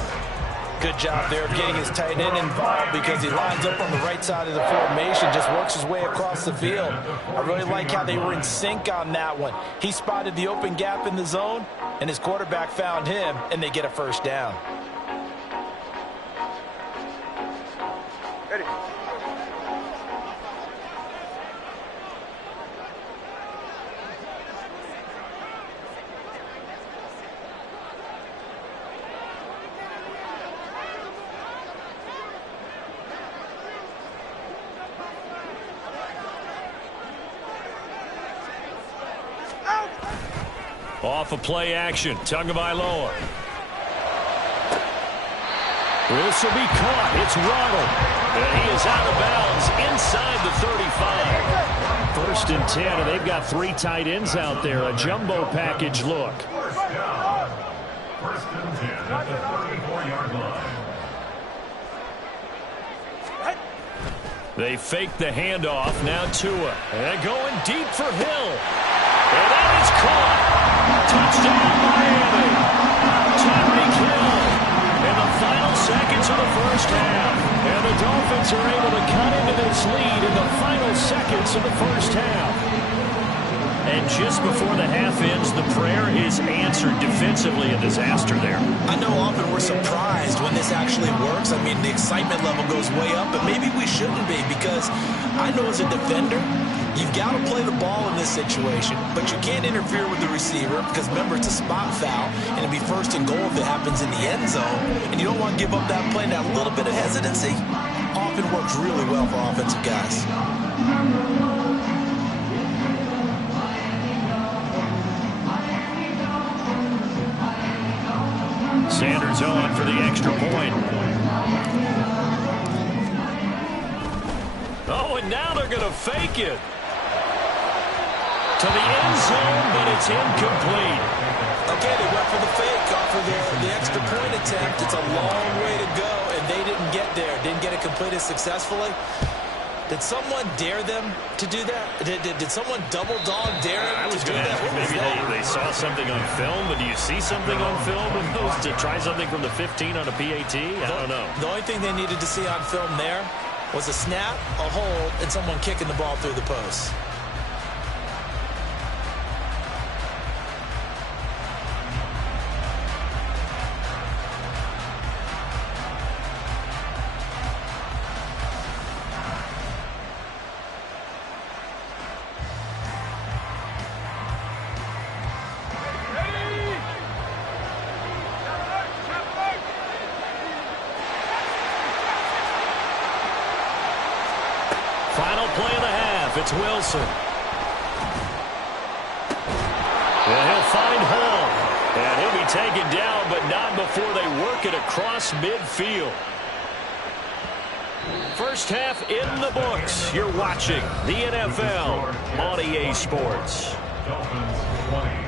Good job there of getting his tight end involved because he lines up on the right side of the formation, just works his way across the field. I really like how they were in sync on that one. He spotted the open gap in the zone, and his quarterback found him, and they get a 1st down. Ready. Off of play action, Tagovailoa. This will be caught. It's Waddle. And he is out of bounds inside the 35. 1st and 10, and they've got 3 tight ends out there. A jumbo package look. 1st down. 1st and 10 at the 34-yard line. They fake the handoff. Now Tua. And going deep for Hill. And that is caught. Touchdown, Miami. Tyreek Hill in the final seconds of the 1st half. And the Dolphins are able to cut into this lead in the final seconds of the 1st half. And just before the half ends, the prayer is answered defensively. A disaster there. I know often we're surprised when this actually works. I mean, the excitement level goes way up, but maybe we shouldn't be because I know as a defender, you've got to play the ball in this situation, but you can't interfere with the receiver because, remember, it's a spot foul, and it'll be 1st and goal if it happens in the end zone, and you don't want to give up that play. That little bit of hesitancy often works really well for offensive guys. Sanders on for the extra point. Oh, and now they're going to fake it. To the end zone, but it's incomplete. Okay, they went for the fake off of the extra point attempt. It's a long way to go, and they didn't get there. Didn't get it completed successfully. Did someone dare them to do that? Did someone double dog dare them to do that? Maybe they saw something on film, but do you see something on film with those to try something from the 15 on a PAT? I don't know. The only thing they needed to see on film there was a snap, a hold, and someone kicking the ball through the post. Final play of the half. It's Wilson. And he'll find Hall. And he'll be taken down, but not before they work it across midfield. First half in the books. You're watching the NFL on EA Sports. Dolphins 20.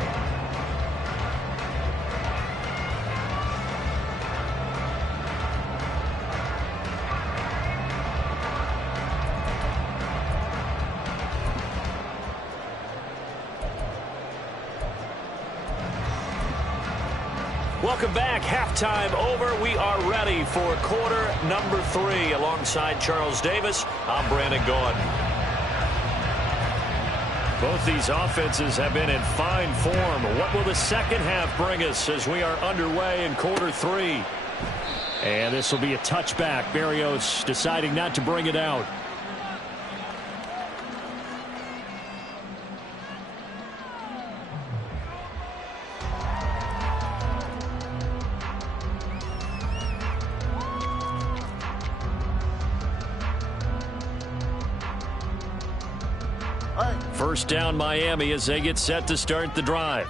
Welcome back. Halftime over. We are ready for quarter number 3. Alongside Charles Davis, I'm Brandon Gaudin. Both these offenses have been in fine form. What will the second half bring us as we are underway in quarter 3? And this will be a touchback. Barrios deciding not to bring it out. First down Miami as they get set to start the drive.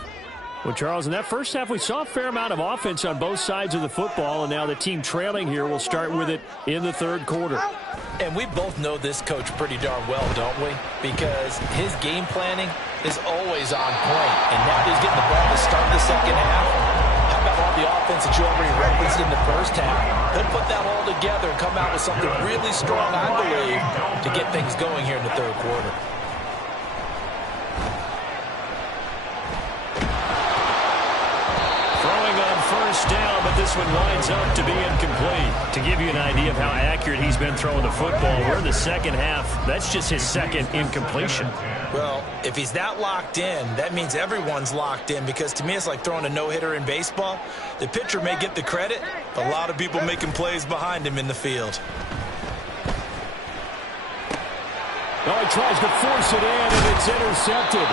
Well, Charles, in that first half we saw a fair amount of offense on both sides of the football, and now the team trailing here will start with it in the third quarter. And we both know this coach pretty darn well, don't we? Because his game planning is always on point. And now he's getting the ball to start the second half. How about all the offense that you already referenced in the first half? He'll put that all together and come out with something really strong, I believe, to get things going here in the third quarter. First down, but this one winds up to be incomplete. To give you an idea of how accurate he's been throwing the football, we're in the second half. That's just his second incompletion. Well, if he's that locked in, that means everyone's locked in, because to me it's like throwing a no-hitter in baseball. The pitcher may get the credit, but a lot of people making plays behind him in the field. Oh, he tries to force it in, and it's intercepted.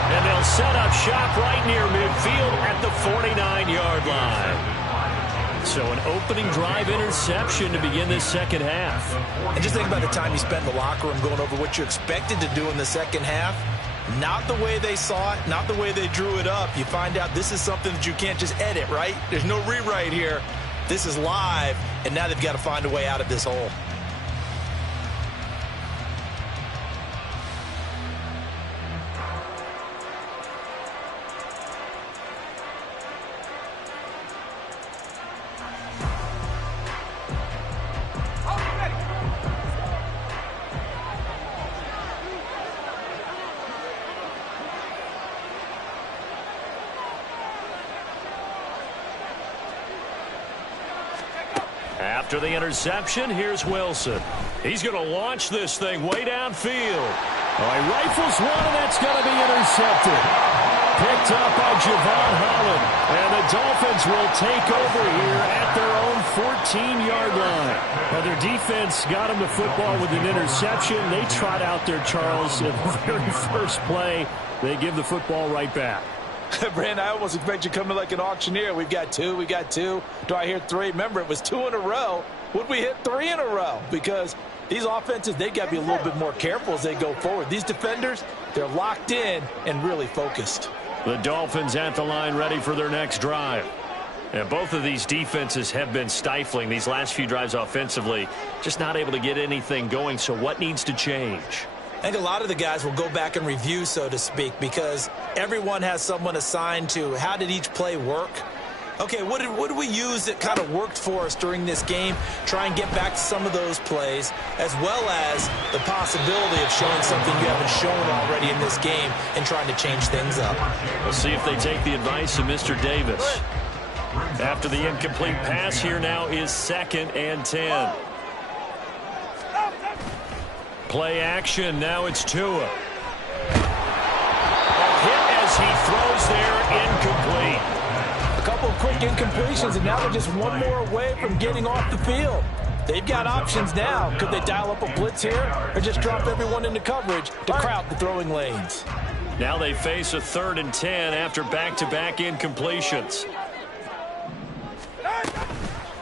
And they'll set up shop right near midfield at the 49-yard line. So an opening drive interception to begin this second half. And just think about the time you spent in the locker room going over what you expected to do in the second half. Not the way they saw it, not the way they drew it up. You find out this is something that you can't just edit, right? There's no rewrite here. This is live, and now they've got to find a way out of this hole. After the interception, here's Wilson. He's going to launch this thing way downfield. Oh, he rifles one, and that's going to be intercepted. Picked up by Javon Holland. And the Dolphins will take over here at their own 14-yard line. Now, their defense got them the football with an interception. They trot out there, Charles, in the very first play. They give the football right back. Brandon, I almost expect you coming like an auctioneer. We've got two. Do I hear three? Remember, it was 2 in a row. Would we hit 3 in a row? Because these offenses, they got to be a little bit more careful as they go forward. These defenders, they're locked in and really focused. The Dolphins at the line ready for their next drive. And both of these defenses have been stifling these last few drives offensively. Just not able to get anything going. So what needs to change? I think a lot of the guys will go back and review, so to speak, because everyone has someone assigned to how did each play work. Okay, what did we use that kind of worked for us during this game? Try and get back to some of those plays, as well as the possibility of showing something you haven't shown already in this game and trying to change things up. We'll see if they take the advice of Mr. Davis. After the incomplete pass, here now is 2nd and 10. Play action, now it's Tua. A hit as he throws there, incomplete. A couple of quick incompletions, and now they're just one more away from getting off the field. They've got options now. Could they dial up a blitz here or just drop everyone into coverage to crowd the throwing lanes? Now they face a 3rd and 10 after back-to-back incompletions.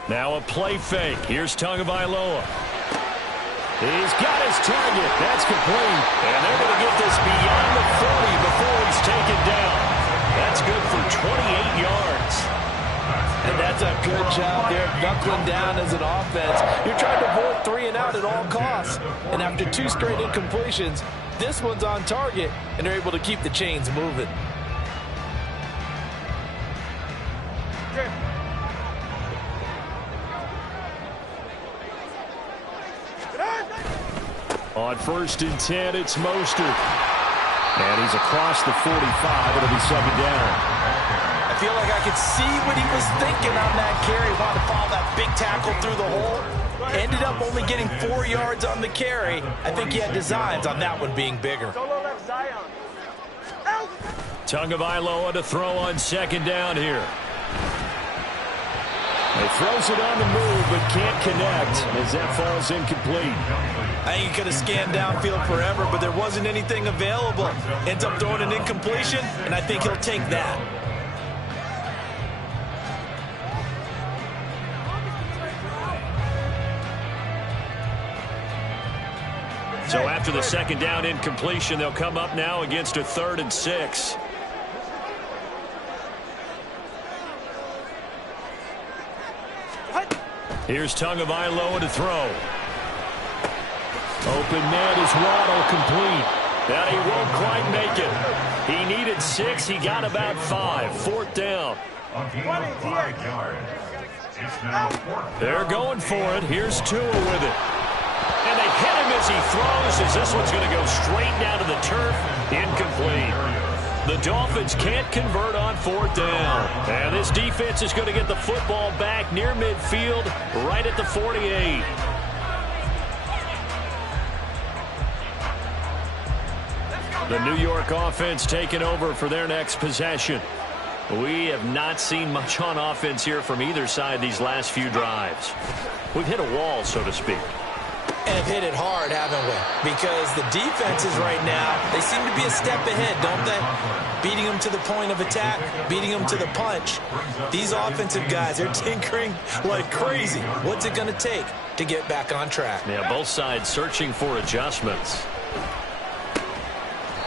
Now a play fake. Here's Tagovailoa. He's got his target. That's complete. And they're going to get this beyond the 40 before he's taken down. That's good for 28 yards. And that's a good job there, knuckling down as an offense. You're trying to avoid 3 and out at all costs. And after 2 straight incompletions, this one's on target, and they're able to keep the chains moving. On 1st and 10, it's Mostert. And he's across the 45. It'll be 2nd down. I feel like I could see what he was thinking on that carry. Wanted to follow that big tackle through the hole. Ended up only getting 4 yards on the carry. I think he had designs on that one being bigger. Tagovailoa to throw on 2nd down here. He throws it on the move, but can't connect as that falls incomplete. I think he could have scanned downfield forever, but there wasn't anything available. Ends up throwing an incompletion, and I think he'll take that. So after the 2nd down incompletion, they'll come up now against a 3rd and 6. Here's Tagovailoa to throw. Open man is Waddle, complete. Now he won't quite make it. He needed 6. He got about 5. 4th down. They're going for it. Here's Tua with it. And they hit him as he throws, as this one's going to go straight down to the turf. Incomplete. The Dolphins can't convert on 4th down. And this defense is going to get the football back near midfield, right at the 48. The New York offense taking over for their next possession. We have not seen much on offense here from either side these last few drives. We've hit a wall, so to speak. And have hit it hard, haven't we? Because the defenses right now, they seem to be a step ahead, don't they? Beating them to the point of attack, beating them to the punch. These offensive guys, they're tinkering like crazy. What's it going to take to get back on track? Yeah, both sides searching for adjustments.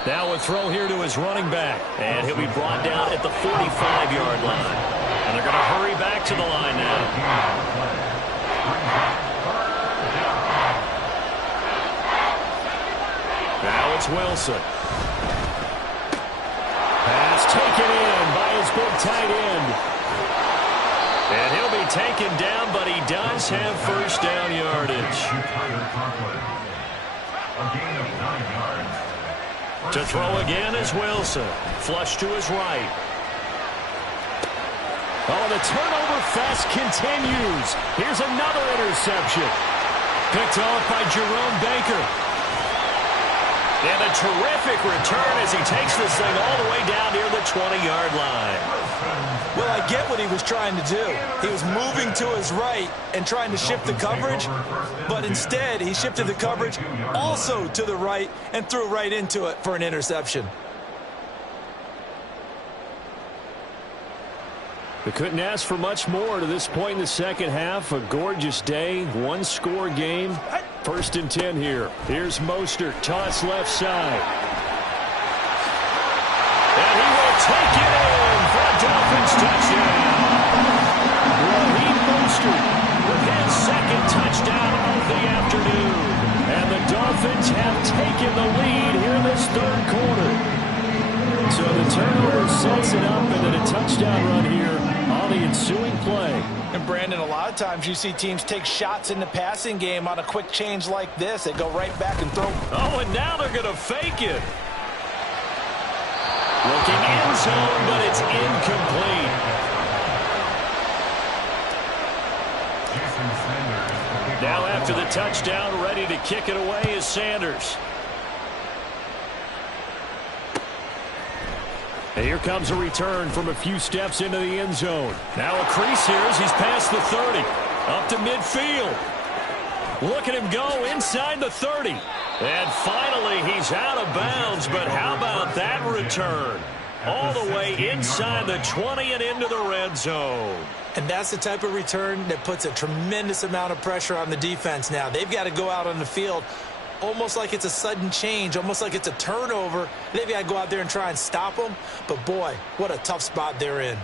Now a throw here to his running back. And he'll be brought down at the 45-yard line. And they're going to hurry back to the line now. Now it's Wilson. Pass taken in by his big tight end. And he'll be taken down, but he does have 1st down yardage. To throw again is Wilson. Flush to his right. Oh, the turnover fest continues. Here's another interception. Picked off by Jerome Baker. And a terrific return as he takes this thing all the way down near the 20-yard line. Well, I get what he was trying to do. He was moving to his right and trying to shift the coverage, but instead he shifted the coverage also to the right and threw right into it for an interception. We couldn't ask for much more to this point in the 2nd half. A gorgeous day, 1-score game. 1st and 10 here. Here's Mostert, toss left side. And he will take it in for a Dolphins touchdown. touchdown of the afternoon. And the Dolphins have taken the lead here in this third quarter. So the turnover sets it up, and then a touchdown run here on the ensuing play. And Brandon, a lot of times you see teams take shots in the passing game on a quick change like this. They go right back and throw. Oh, and now they're going to fake it. Looking end zone, but it's incomplete. Now after the touchdown, ready to kick it away is Sanders. And here comes a return from a few steps into the end zone. Now a crease here as he's past the 30. Up to midfield. Look at him go inside the 30. And finally he's out of bounds, but how about that return? All the way inside the 20 and into the red zone. And that's the type of return that puts a tremendous amount of pressure on the defense now. They've got to go out on the field almost like it's a sudden change, almost like it's a turnover. They've got to go out there and try and stop them. But, boy, what a tough spot they're in.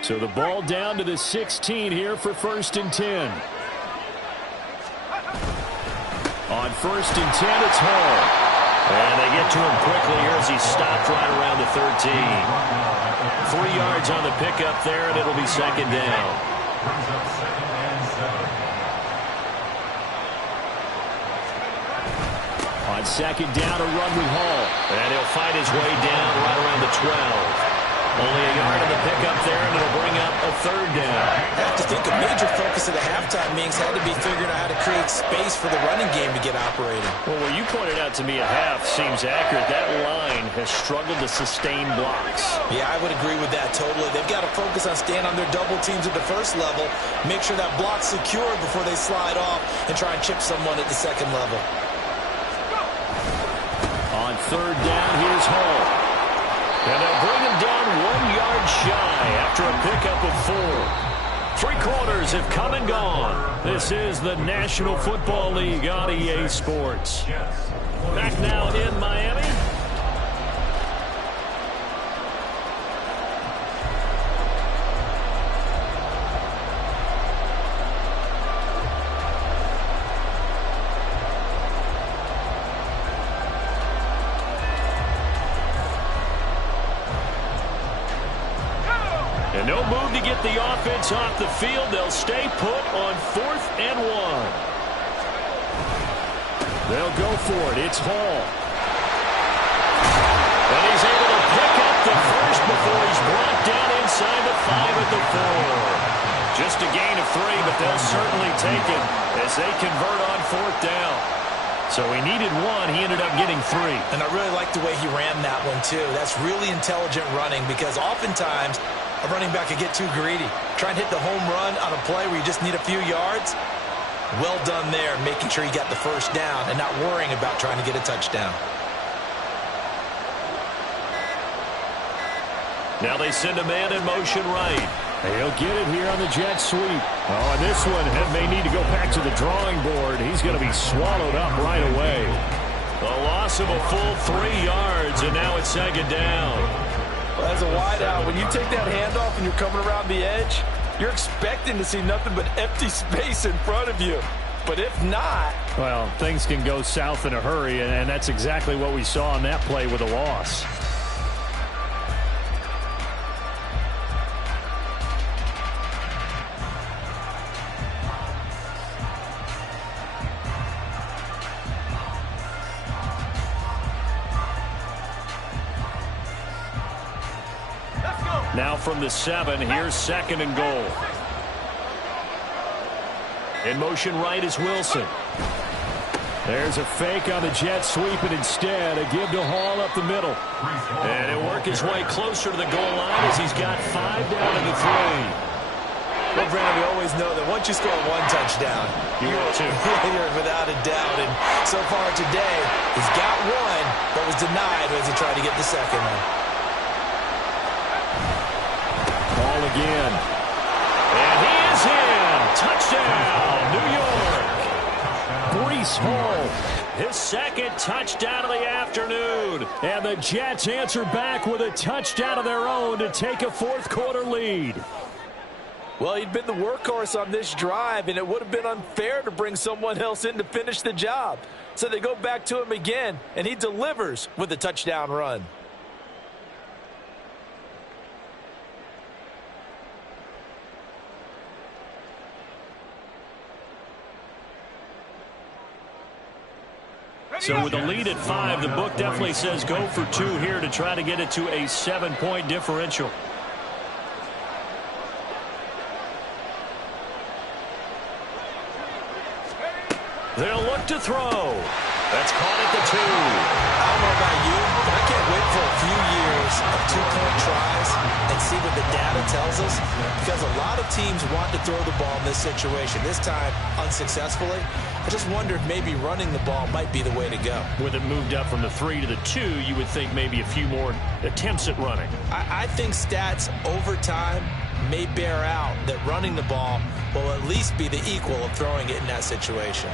So the ball down to the 16 here for 1st and 10. On 1st and 10, it's Hall. And they get to him quickly here as he stopped right around the 13. 3 yards on the pickup there, and it'll be 2nd down. On 2nd down, a run with Hall. And he'll fight his way down right around the 12. Only a yard on the pickup there, and it'll bring up a 3rd down. I have to think a major focus of the halftime meetings had to be figuring out how to create space for the running game to get operating. Well, what you pointed out to me at half seems accurate. That line has struggled to sustain blocks. Yeah, I would agree with that totally. They've got to focus on staying on their double teams at the first level, make sure that block's secured before they slide off and try and chip someone at the 2nd level. On 3rd down, here's Hall. And they'll bring him down 1 yard shy after a pickup of 4. 3 quarters have come and gone. This is the National Football League on EA Sports. Back now in Miami. And no move to get the offense off the field. They'll stay put on 4th and 1. They'll go for it. It's Hall. And he's able to pick up the first before he's brought down inside the 5 at the 4. Just a gain of 3, but they'll certainly take it as they convert on 4th down. So he needed 1. He ended up getting 3. And I really like the way he ran that one, too. That's really intelligent running because oftentimes a running back could get too greedy. Try and hit the home run on a play where you just need a few yards. Well done there, making sure you got the 1st down and not worrying about trying to get a touchdown. Now they send a man in motion right. He'll get it here on the jet sweep. Oh, and this one may need to go back to the drawing board. He's going to be swallowed up right away. A loss of a full 3 yards, and now it's 2nd down. Well, as a wideout, when you take that handoff and you're coming around the edge, you're expecting to see nothing but empty space in front of you. But if not... Well, things can go south in a hurry, and that's exactly what we saw on that play with a loss. Now from the 7, here's 2nd and goal. In motion right is Wilson. There's a fake on the jet sweep, and instead a give to Hall up the middle. And he'll work his way closer to the goal line as he's got 5 down to the 3. Well, Brandon, we always know that once you score 1 touchdown, you're without a doubt. And so far today, he's got 1, but was denied as he tried to get the 2nd one. Ball again. And he is in. Touchdown, New York. Chase Hall, his second touchdown of the afternoon. And the Jets answer back with a touchdown of their own to take a fourth-quarter lead. Well, he'd been the workhorse on this drive, and it would have been unfair to bring someone else in to finish the job. So they go back to him again, and he delivers with a touchdown run. So with a lead at 5, the book definitely says go for 2 here to try to get it to a 7-point differential. They'll look to throw. That's caught at the 2. I don't know about you, but I can't wait for a few years of 2-point tries and see what the data tells us, because a lot of teams want to throw the ball in this situation. This time, unsuccessfully. I just wonder if maybe running the ball might be the way to go. With it moved up from the 3 to the 2, you would think maybe a few more attempts at running. I think stats over time may bear out that running the ball will at least be the equal of throwing it in that situation.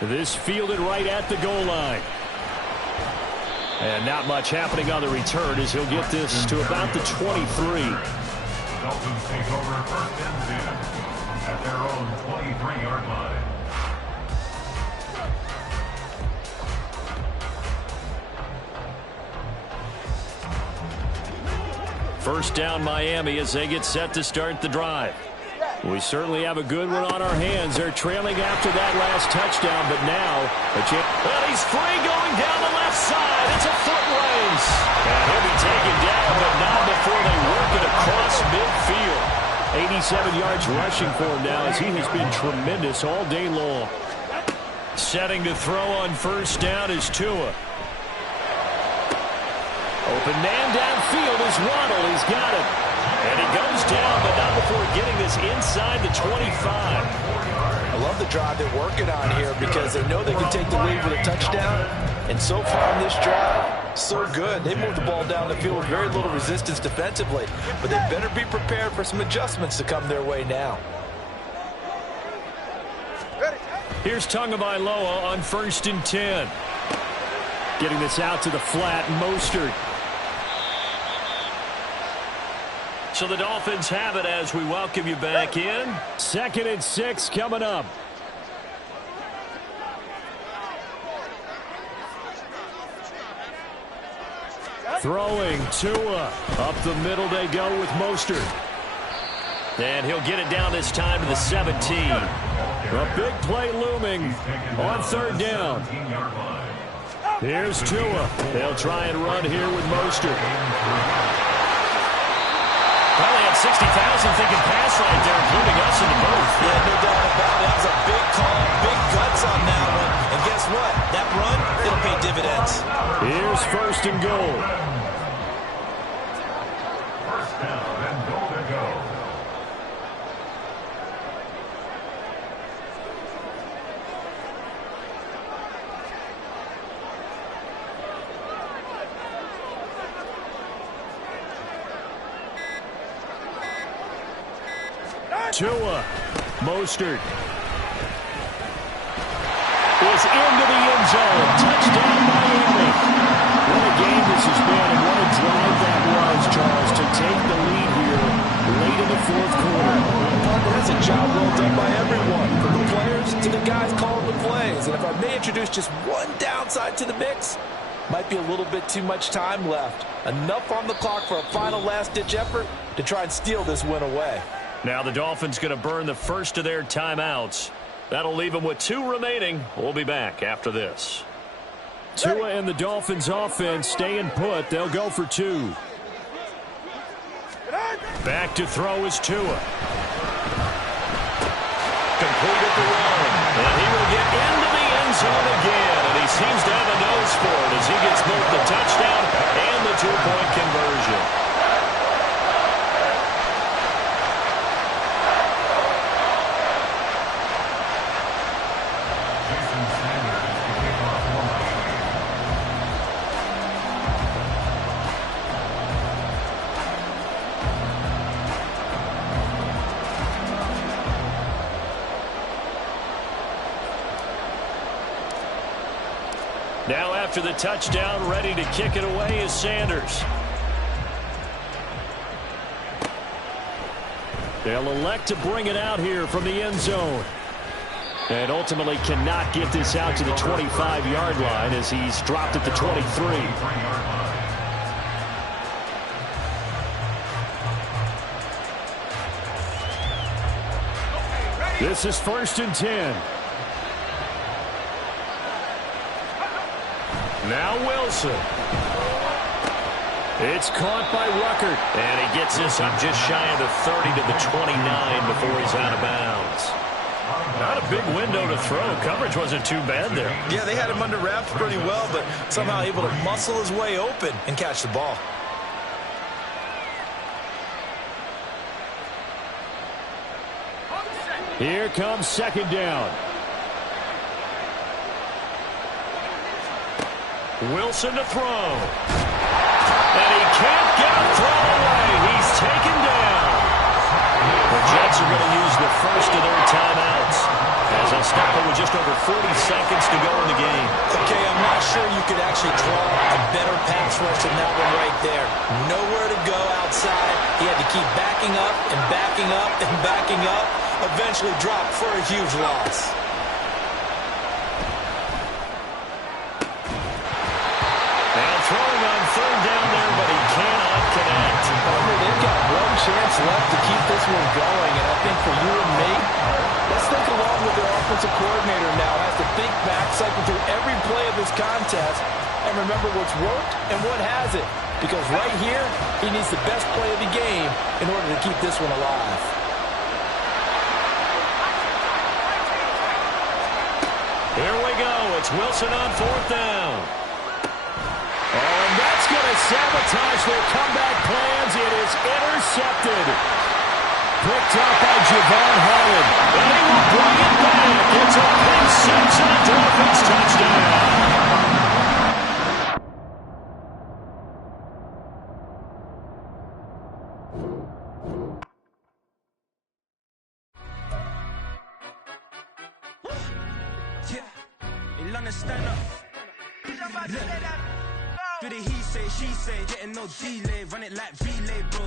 This fielded right at the goal line. And not much happening on the return as he'll get this to about the 23. Dolphins take over first and 10 at their own 23-yard line. First down Miami as they get set to start the drive. We certainly have a good one on our hands. They're trailing after that last touchdown, but now well, he's free going down the left side. It's a foot race. And he'll be taken down, but not before they work it across midfield. 87 yards rushing for him now as he has been tremendous all day long. Setting to throw on first down is Tua. Open man downfield is Waddle. He's got it. And he goes down, but not before getting this inside the 25. I love the drive they're working on here because they know they can take the lead with a touchdown. And so far in this drive, so good. They moved the ball down the field with very little resistance defensively. But they better be prepared for some adjustments to come their way now. Here's Tagovailoa on first and 10. Getting this out to the flat, Mostert. So the Dolphins have it as we welcome you back in. 2nd and 6 coming up. Throwing Tua. Up the middle they go with Mostert. And he'll get it down this time to the 17. A big play looming on third down. Here's Tua. They'll try and run here with Mostert. Probably had 60,000 thinking pass right there, including us in the booth. Yeah, no doubt about it. That was a big call, big guts on that one. And guess what? That run, it'll pay dividends. Here's first and goal. First down and goal to go. Tua. Mostert is into the end zone. Touchdown, Miami. What a game this has been, and what a drive that was, Charles, to take the lead here late in the fourth quarter. That's a job well done by everyone, from the players to the guys calling the plays. And if I may introduce just one downside to the mix, might be a little bit too much time left. Enough on the clock for a final last-ditch effort to try and steal this win away. Now the Dolphins going to burn the first of their timeouts. That'll leave them with 2 remaining. We'll be back after this. Tua and the Dolphins offense staying put. They'll go for 2. Back to throw is Tua. Completed the run. And he will get into the end zone again. And he seems to have a nose for it as he gets both the touchdown and the 2-point conversion. Now after the touchdown, ready to kick it away is Sanders. They'll elect to bring it out here from the end zone. And ultimately cannot get this out to the 25-yard line as he's dropped at the 23. This is 1st and 10. Now Wilson. It's caught by Rucker. And he gets this up just shy of the 30 to the 29 before he's out of bounds. Not a big window to throw. Coverage wasn't too bad there. Yeah, they had him under wraps pretty well, but somehow able to muscle his way open and catch the ball. Here comes 2nd down. Wilson to throw. And he can't get a throw away. He's taken down. The Jets are going to use the first of their timeouts as they'll stop it with just over 40 seconds to go in the game. Okay, I'm not sure you could actually draw a better pass rush than that one right there. Nowhere to go outside. He had to keep backing up and backing up and backing up. Eventually dropped for a huge loss. Now throwing on 3rd down there, but he cannot connect. They've got one chance left to keep this one going, and I think for you and me, let's think along with their offensive coordinator now. Has to think back, cycle through every play of this contest, and remember what's worked and what hasn't. Because right here, he needs the best play of the game in order to keep this one alive. Here we go. It's Wilson on 4th down. And that's going to sabotage their comeback plans. It is intercepted. Picked up by Javon Holland. And they will bring it back. It's a pick six and a Dolphins touchdown. Stand up. Look. Do the he say, she say, getting no delay, run it like relay, bro.